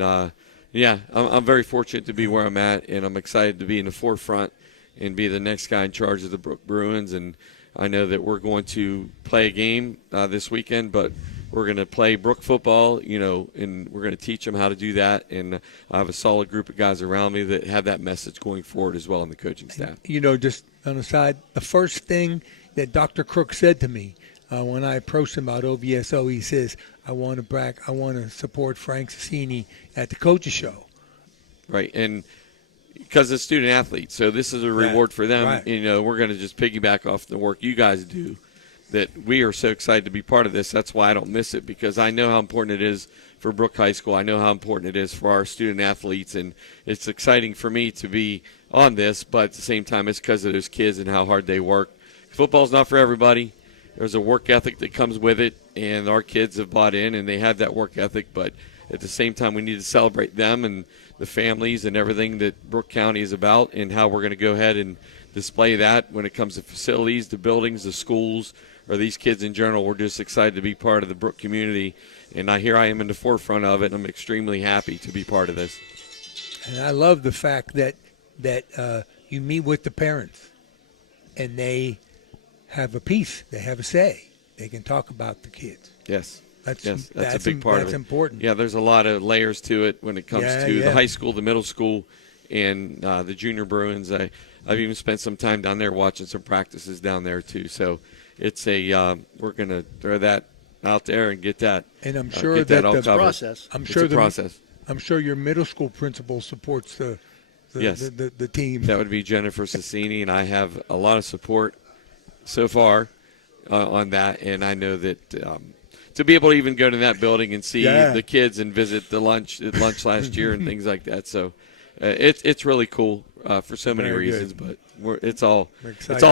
I'm very fortunate to be where I'm at, and I'm excited to be in the forefront and be the next guy in charge of the Brooke Bruins. And I know that we're going to play a game this weekend, but we're going to play Brooke football, and we're going to teach them how to do that. And I have a solid group of guys around me that have that message going forward as well in the coaching staff. Just on the side, the first thing that Dr. Crook said to me when I approached him about OVSO, he says, I want to support Frank Sassini at the Coaches Show. Right, and because it's student athletes, so this is a reward for them. Right. We're going to just piggyback off the work you guys do, that we are so excited to be part of this. That's why I don't miss it, because I know how important it is for Brooke High School. I know how important it is for our student athletes, and it's exciting for me to be on this, but at the same time, it's because of those kids and how hard they work. Football's not for everybody. There's a work ethic that comes with it, and our kids have bought in, and they have that work ethic, but at the same time, we need to celebrate them and the families and everything that Brooke County is about, and how we're going to go ahead and display that when it comes to facilities, the buildings, the schools, or these kids in general. We're just excited to be part of the Brooke community, and here I am in the forefront of it, and I'm extremely happy to be part of this. And I love the fact that you meet with the parents, and they have a piece, they have a say, they can talk about the kids. Yes. That's a big part of it. That's important. Yeah, there's a lot of layers to it when it comes to the high school, the middle school, and the junior Bruins. I've even spent some time down there watching some practices down there too. So it's we're going to throw that out there and get that. And I'm sure get that all covered. Process. I'm sure it's a process. I'm sure your middle school principal supports the team. That would be Jennifer Sassini, and I have a lot of support so far on that, and I know that to be able to even go to that building and see the kids and visit the lunch last year and things like that. So it's really cool for so many reasons, but it's all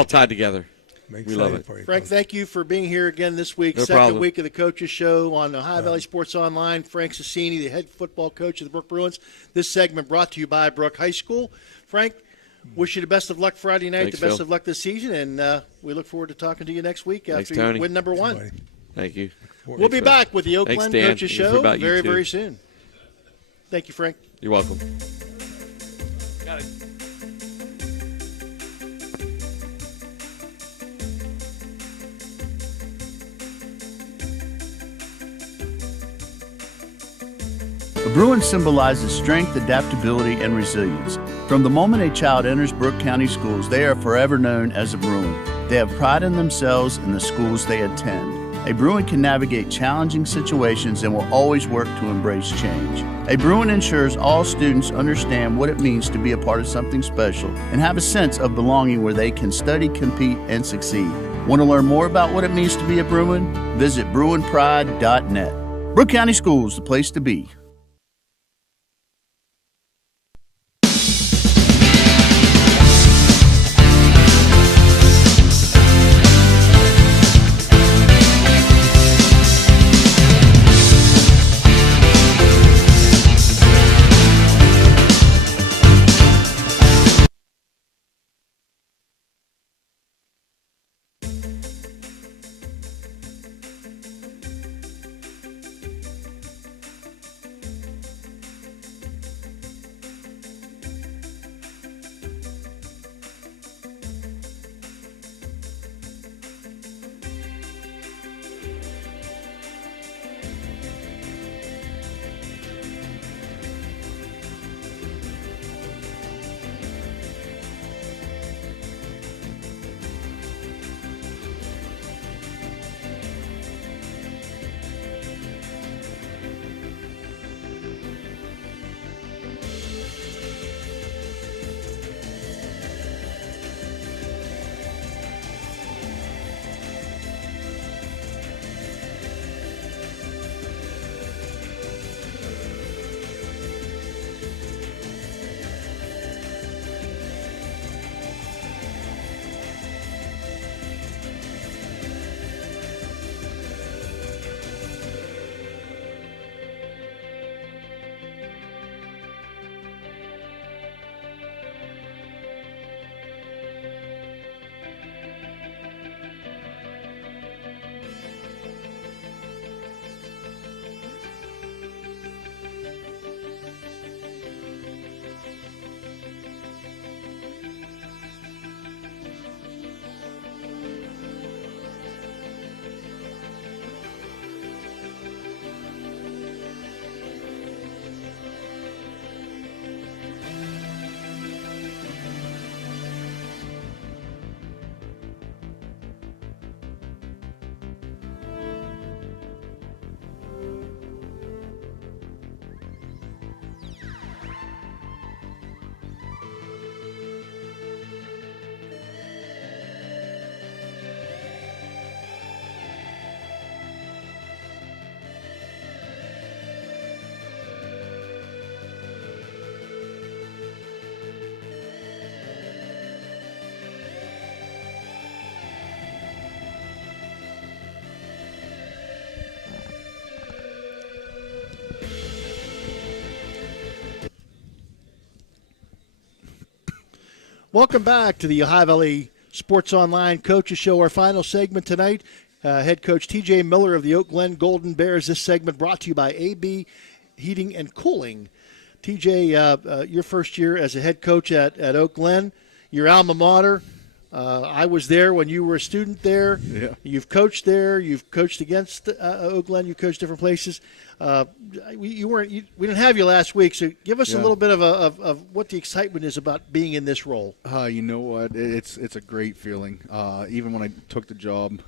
tied together. We love it. Frank, thank you for being here again this week. No Second problem. week of the Coaches Show on Ohio Valley Sports Online. Frank Sassini, the head football coach of the Brooke Bruins. This segment brought to you by Brooke High School. Frank, wish you the best of luck Friday night, Thanks, the best Phil. of luck this season, and we look forward to talking to you next week Thanks, after Tony. you win number one. Thank you. We'll be back with the Oakland Thanks, Dan. Coaches It's Show about you, very, too. very soon. Thank you, Frank. You're welcome. Got it. A Bruin symbolizes strength, adaptability, and resilience. From the moment a child enters Brooke County schools, they are forever known as a Bruin. They have pride in themselves and the schools they attend. A Bruin can navigate challenging situations and will always work to embrace change. A Bruin ensures all students understand what it means to be a part of something special and have a sense of belonging where they can study, compete, and succeed. Want to learn more about what it means to be a Bruin? Visit BruinPride.net. Brooke County Schools, the place to be. Welcome back to the Ohio Valley Sports Online Coaches Show. Our final segment tonight, head coach T.J. Miller of the Oak Glen Golden Bears. This segment brought to you by AB Heating and Cooling. TJ, your first year as a head coach at Oak Glen, your alma mater. I was there when you were a student there. Yeah. You've coached there. You've coached against Oak Glen. You coached different places. We didn't have you last week, so give us a little bit of what the excitement is about being in this role. You know what? It's a great feeling. Even when I took the job,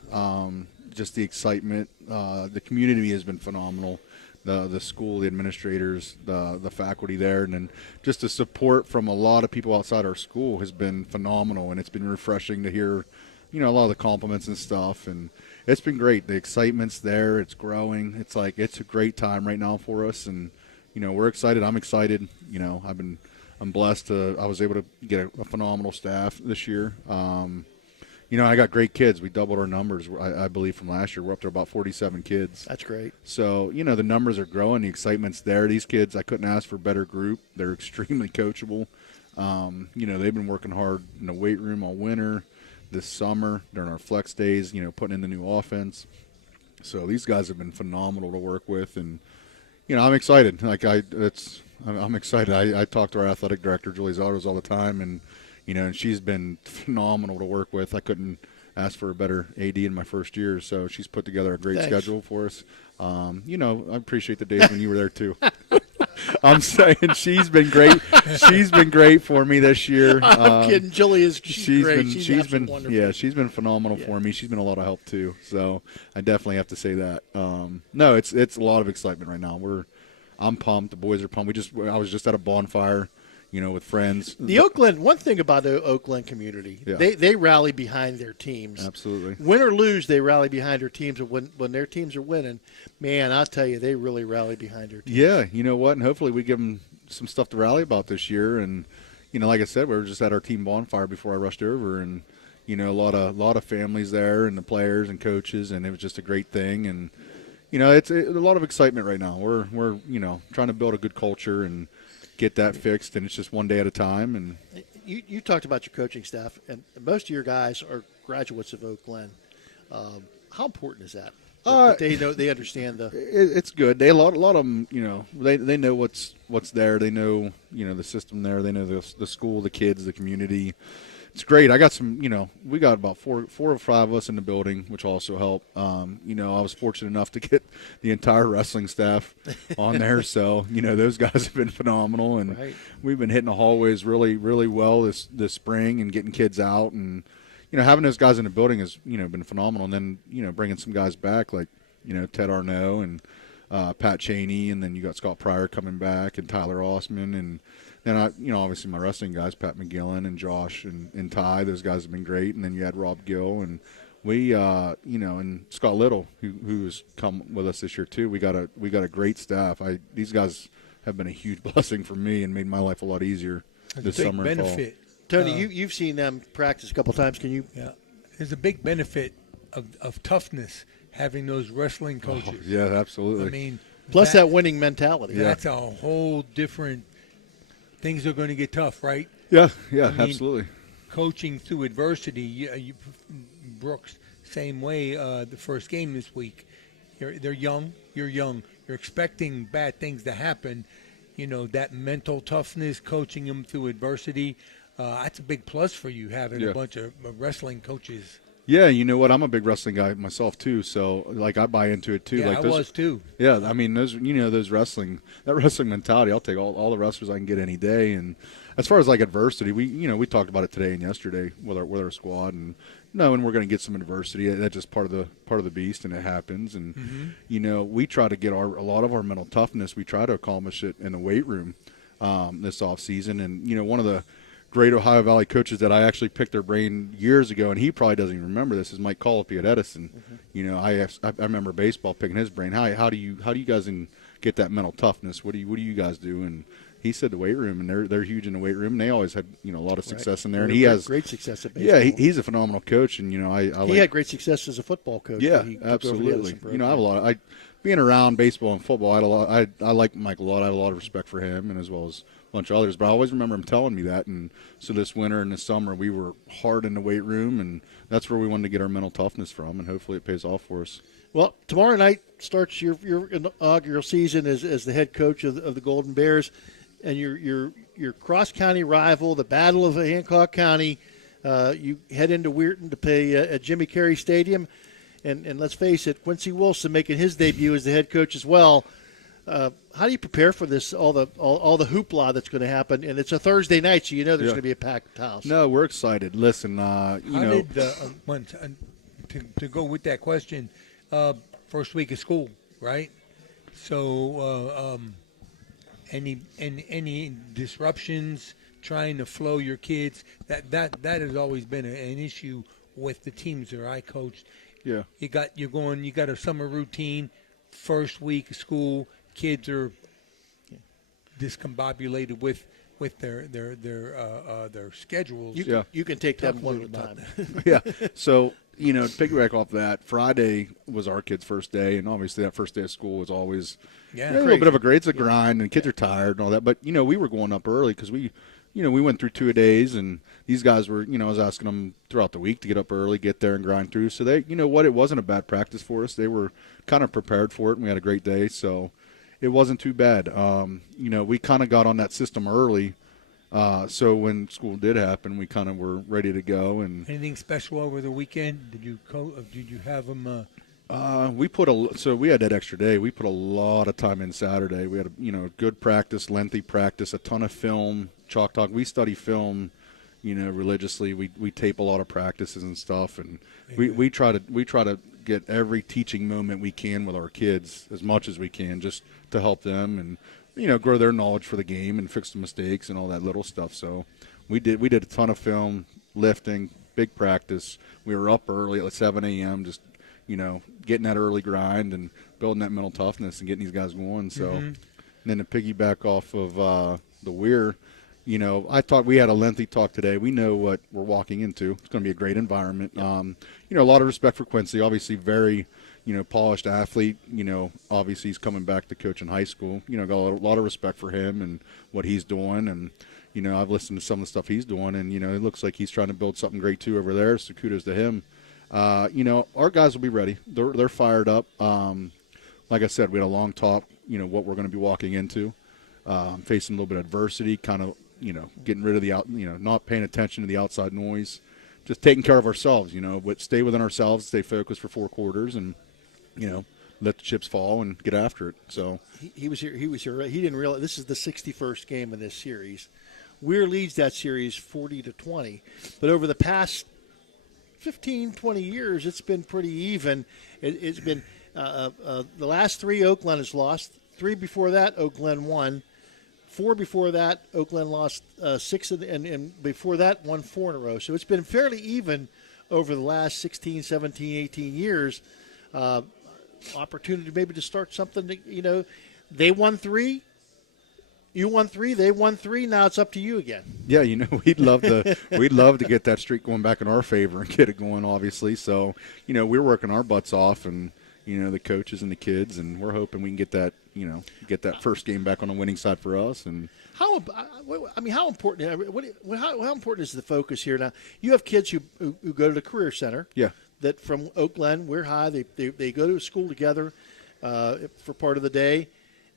just the excitement. The community has been phenomenal. The school, the administrators, the faculty there, and then just the support from a lot of people outside our school has been phenomenal, and it's been refreshing to hear, a lot of the compliments and stuff, and it's been great. The excitement's there. It's growing. It's a great time right now for us, and, we're excited. I'm excited. I'm blessed I was able to get a phenomenal staff this year. I got great kids. We doubled our numbers, I believe, from last year. We're up to about 47 kids. That's great. So, the numbers are growing. The excitement's there. These kids, I couldn't ask for a better group. They're extremely coachable. They've been working hard in the weight room all winter, this summer, during our flex days, putting in the new offense. So these guys have been phenomenal to work with. And, I'm excited. I'm excited. I talk to our athletic director, Julie Zeldos, all the time, and and she's been phenomenal to work with. I couldn't ask for a better AD in my first year, so she's put together a great schedule for us. I appreciate the days when you were there too. I'm saying she's been great. She's been great for me this year. I'm kidding. Julie is great. She's been wonderful. Yeah, she's been phenomenal for me. She's been a lot of help too. So I definitely have to say that. No, it's a lot of excitement right now. I'm pumped. The boys are pumped. I was just at a bonfire, with friends. The Oak Glen, one thing about the Oak Glen community, they rally behind their teams. Absolutely. Win or lose, they rally behind their teams. And when their teams are winning, man, I'll tell you, they really rally behind their teams. Yeah, you know what? And hopefully we give them some stuff to rally about this year. And, like I said, we were just at our team bonfire before I rushed over. And, a lot of families there and the players and coaches. And it was just a great thing. And, it's a lot of excitement right now. We're trying to build a good culture and get that fixed, and it's just one day at a time. And you talked about your coaching staff, and most of your guys are graduates of Oak Glen. How important is that? That they understand it's good. A lot of them, they know what's there. They know the system there. They know the school, the kids, the community. It's great. I got some, we got about four or five of us in the building, which also helped. I was fortunate enough to get the entire wrestling staff on there. So, those guys have been phenomenal. And we've been hitting the hallways really, really well this spring and getting kids out. And, having those guys in the building has, been phenomenal. And then, bringing some guys back like, Ted Arnaud and Pat Cheney. And then you got Scott Pryor coming back and Tyler Osman. And then, obviously my wrestling guys, Pat McGillen and Josh and Ty, those guys have been great. And then you had Rob Gill and we, and Scott Little, who's come with us this year too. We got a great staff. These guys have been a huge blessing for me and made my life a lot easier this summer and fall. Tony, you've seen them practice a couple times. Can you? Yeah, there's a big benefit of toughness having those wrestling coaches. Oh, yeah, absolutely. I mean, plus that winning mentality. That's a whole different. Things are going to get tough, right? Yeah, absolutely. Coaching through adversity, Brooks, same way. The first game this week, they're young. You're young. You're expecting bad things to happen. That mental toughness, coaching them through adversity. That's a big plus for you having a bunch of wrestling coaches. Yeah, you know what? I'm a big wrestling guy myself too, so I buy into it too. Yeah, I was too. Yeah, I mean those wrestling mentality. I'll take all the wrestlers I can get any day. And as far as adversity, we talked about it today and yesterday with our squad, and knowing we're going to get some adversity. That's just part of the beast, and it happens. And we try to get a lot of our mental toughness. We try to accomplish it in the weight room this off season. And one of the great Ohio Valley coaches that I actually picked their brain years ago, and he probably doesn't even remember this, is Mike Colopy at Edison. I remember baseball picking his brain. How do you guys get that mental toughness? What do you guys do? And he said the weight room, and they're huge in the weight room. And they always had a lot of success in there, and he has great success at baseball. Yeah, he's a phenomenal coach, and he had great success as a football coach. Yeah, absolutely. I have being around baseball and football, I like Mike a lot. I had a lot of respect for him, and as well as a bunch of others. But I always remember him telling me that. And so this winter and this summer, we were hard in the weight room, and that's where we wanted to get our mental toughness from. And hopefully, it pays off for us. Well, tomorrow night starts your inaugural season as the head coach of the Golden Bears, and your cross-county rival, the Battle of Hancock County. You head into Weirton to play at Jimmy Carey Stadium, and let's face it, Quincy Wilson making his debut as the head coach as well. How do you prepare for this? All the hoopla that's going to happen, and it's a Thursday night, so you know there's going to be a packed house. No, we're excited. Listen, to go with that question, first week of school, right? So any disruptions trying to flow your kids, that has always been an issue with the teams that I coached. Yeah, you got a summer routine, first week of school, kids are discombobulated with their schedules. You can take that one at a time. Yeah. So, to piggyback off that, Friday was our kids' first day, and obviously that first day of school was always a little bit of a grind, and kids are tired and all that. But, we were going up early because we went through 2 days, and these guys were, I was asking them throughout the week to get up early, get there and grind through. So they, it wasn't a bad practice for us. They were kind of prepared for it, and we had a great day. So it wasn't too bad. We kind of got on that system early. So when school did happen, we kind of were ready to go. And anything special over the weekend? Did you have them? We had that extra day. We put a lot of time in Saturday. We had a good practice, lengthy practice, a ton of film, chalk talk. We study film, religiously. We tape a lot of practices and stuff, and we try to get every teaching moment we can with our kids as much as we can, just to help them and grow their knowledge for the game and fix the mistakes and all that little stuff. So we did a ton of film, lifting, big practice. We were up early at 7 a.m. just getting that early grind and building that mental toughness and getting these guys going. So, and then to piggyback off of the Weir, we had a lengthy talk today. We know what we're walking into. It's going to be a great environment. Yep. A lot of respect for Quincy. Obviously, very polished athlete. Obviously he's coming back to coach in high school. Got a lot of respect for him and what he's doing. And I've listened to some of the stuff he's doing, and it looks like he's trying to build something great too over there. So kudos to him. Our guys will be ready. They're fired up. Like I said, we had a long talk, what we're going to be walking into, facing a little bit of adversity, kind of, getting rid of the not paying attention to the outside noise, just taking care of ourselves, stay within ourselves, stay focused for 4 quarters, and, let the chips fall and get after it. So he was here. He didn't realize this is the 61st game in this series. Weir leads that series 40-20, but over the past 15, 20 years, it's been pretty even. It's been the last 3 Oak Glen has lost. 3 before that, Oak Glen won. 4 before that, Oak Glen lost 6, and before that, won 4 in a row. So it's been fairly even over the last 16, 17, 18 years. Opportunity maybe to start something that, they won 3. You won 3, they won 3. Now it's up to you again. Yeah, we'd love to get that streak going back in our favor and get it going, obviously. So, we're working our butts off, and the coaches and the kids, and we're hoping we can get that first game back on the winning side for us. And how important? How important is the focus here now? You have kids who go to the Career Center. Yeah. That from Oak Glen, Weir High, they go to school together for part of the day.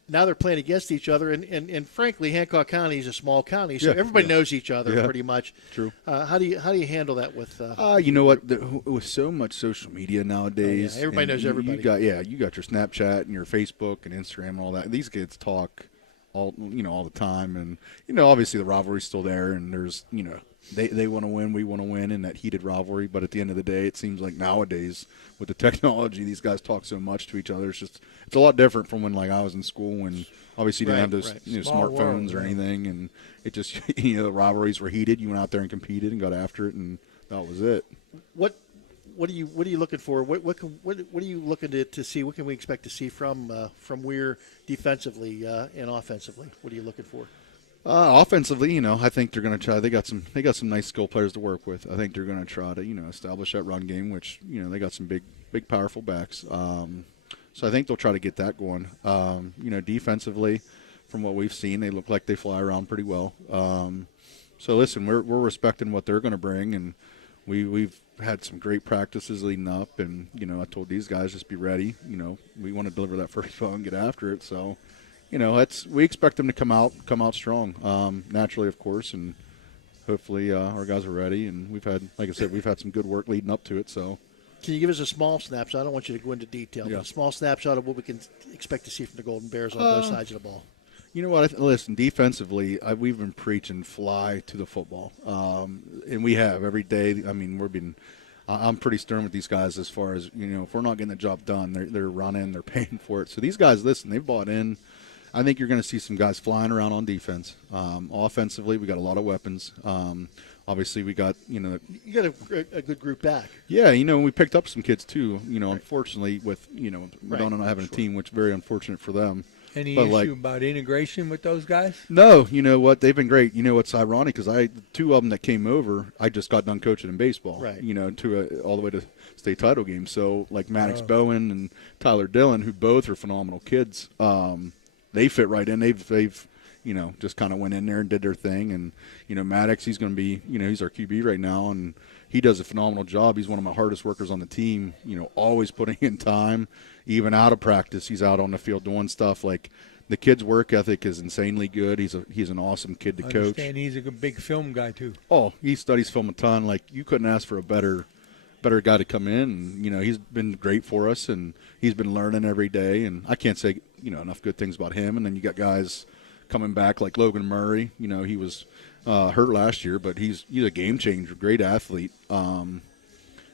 Now they're playing against each other, and frankly, Hancock County is a small county, so everybody knows each other pretty much. True. How do you handle that with? You know what? With so much social media nowadays, everybody knows everybody. You got your Snapchat and your Facebook and Instagram and all that. These kids talk all the time, and obviously the rivalry's still there, and there's they want to win, we want to win in that heated rivalry. But at the end of the day, it seems like nowadays with the technology, these guys talk so much to each other. It's a lot different from when I was in school, when obviously you didn't have those smartphones or anything, and it just the rivalries were heated. You went out there and competed and got after it, and that was it. What are you looking for? What are you looking to see? What can we expect to see from Weir defensively and offensively? What are you looking for? Offensively, I think they're going to try. They got some nice skill players to work with. I think they're going to try to establish that run game, which they got some big powerful backs. So I think they'll try to get that going. Defensively, from what we've seen, they look like they fly around pretty well. So listen, we're respecting what they're going to bring, and we've had some great practices leading up, and I told these guys just be ready. We want to deliver that first ball and get after it. So, we expect them to come out strong, naturally, of course, and hopefully our guys are ready. And we've had some good work leading up to it. So, can you give us a small snapshot? I don't want you to go into detail, but a small snapshot of what we can expect to see from the Golden Bears on both sides of the ball. You know what? Listen, defensively, we've been preaching fly to the football, and we have every day. I mean, I'm pretty stern with these guys as far as if we're not getting the job done, they're running, they're paying for it. So these guys, listen, they've bought in. I think you're going to see some guys flying around on defense. Offensively, we got a lot of weapons. Obviously, we got you got a good group back. Yeah, we picked up some kids too. Unfortunately, with Madonna not having a team, which is very unfortunate for them. Any issue about integration with those guys? No, you know what? They've been great. What's ironic is two of them that came over, I just got done coaching in baseball. Right. All the way to state title games. So like Maddox Bowen and Tyler Dillon, who both are phenomenal kids, they fit right in. They've just kind of went in there and did their thing. And Maddox, he's going to be he's our QB right now, and he does a phenomenal job. He's one of my hardest workers on the team. Always putting in time. Even out of practice, he's out on the field doing stuff. Like, the kid's work ethic is insanely good. He's an awesome kid to coach. And he's a big film guy too. Oh, he studies film a ton. Like, you couldn't ask for a better guy to come in. And, he's been great for us, and he's been learning every day. And I can't say enough good things about him. And then you got guys coming back like Logan Murray. He was hurt last year, but he's a game changer, great athlete.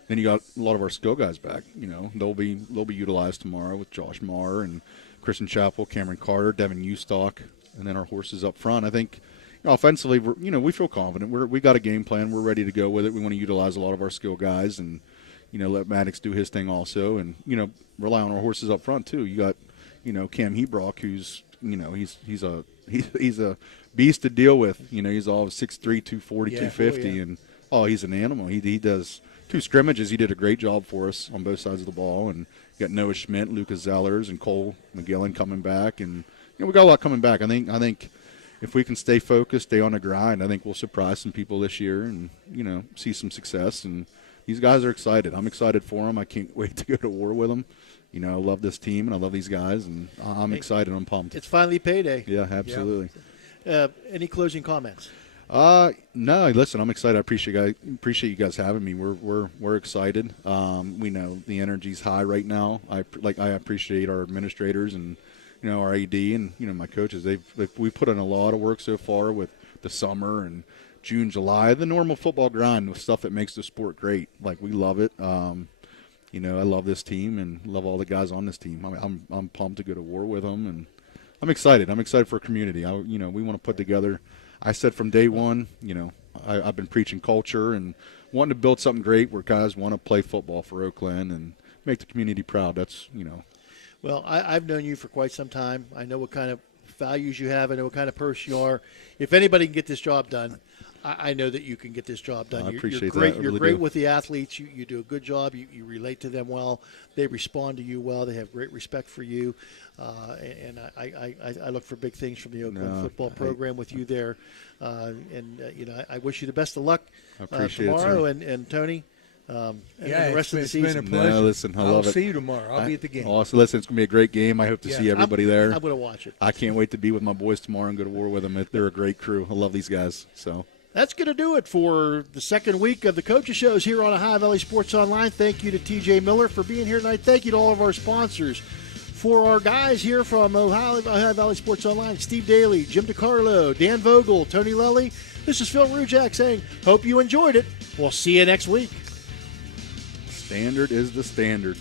Then you got a lot of our skill guys back. They'll be utilized tomorrow with Josh Marr and Christian Chappell, Cameron Carter, Devin Eustock, and then our horses up front. I think offensively, we feel confident. We got a game plan. We're ready to go with it. We want to utilize a lot of our skill guys and let Maddox do his thing also, and rely on our horses up front too. You got Cam Hebrock, who's he's a beast to deal with. He's all 6'3", 240, 250, and he's an animal. He does. 2 scrimmages, he did a great job for us on both sides of the ball. And you got Noah Schmidt, Lucas Zellers, and Cole McGillen coming back. And we got a lot coming back. I think if we can stay focused, stay on the grind, I think we'll surprise some people this year and see some success. And these guys are excited. I'm excited for them. I can't wait to go to war with them. I love this team and I love these guys, and I'm excited. I'm pumped. It's finally payday. Yeah, absolutely. Yeah. Any closing comments? No, listen, I'm excited. I appreciate you guys having me. We're excited. We know the energy's high right now. I appreciate our administrators and, our AD and, my coaches. We put in a lot of work so far with the summer and June, July, the normal football grind with stuff that makes the sport great. Like, we love it. I love this team and love all the guys on this team. I'm pumped to go to war with them, and I'm excited. I'm excited for a community. We want to put together. I said from day one, I've been preaching culture and wanting to build something great where guys want to play football for Oakland and make the community proud. That's, Well, I've known you for quite some time. I know what kind of values you have. I know what kind of person you are. If anybody can get this job done, I know that you can get this job done. I appreciate you're great. that. You're really great do. with the athletes. You do a good job. You relate to them well. They respond to you well. They have great respect for you. And I look for big things from the Oakland football program with you there. I wish you the best of luck tomorrow. And Tony, and the rest of the season. It's been a pleasure. No, listen, I'll love it. see you tomorrow. I'll be at the game. Also, listen, it's going to be a great game. I hope to see everybody there. I'm going to watch it. I can't wait to be with my boys tomorrow and go to war with them. They're a great crew. I love these guys. So. That's going to do it for the second week of the Coaches Shows here on Ohio Valley Sports Online. Thank you to TJ Miller for being here tonight. Thank you to all of our sponsors. For our guys here from Ohio Valley Sports Online, Steve Daly, Jim DiCarlo, Dan Vogel, Tony Lelly, this is Phil Rujak saying, hope you enjoyed it. We'll see you next week. Standard is the standard.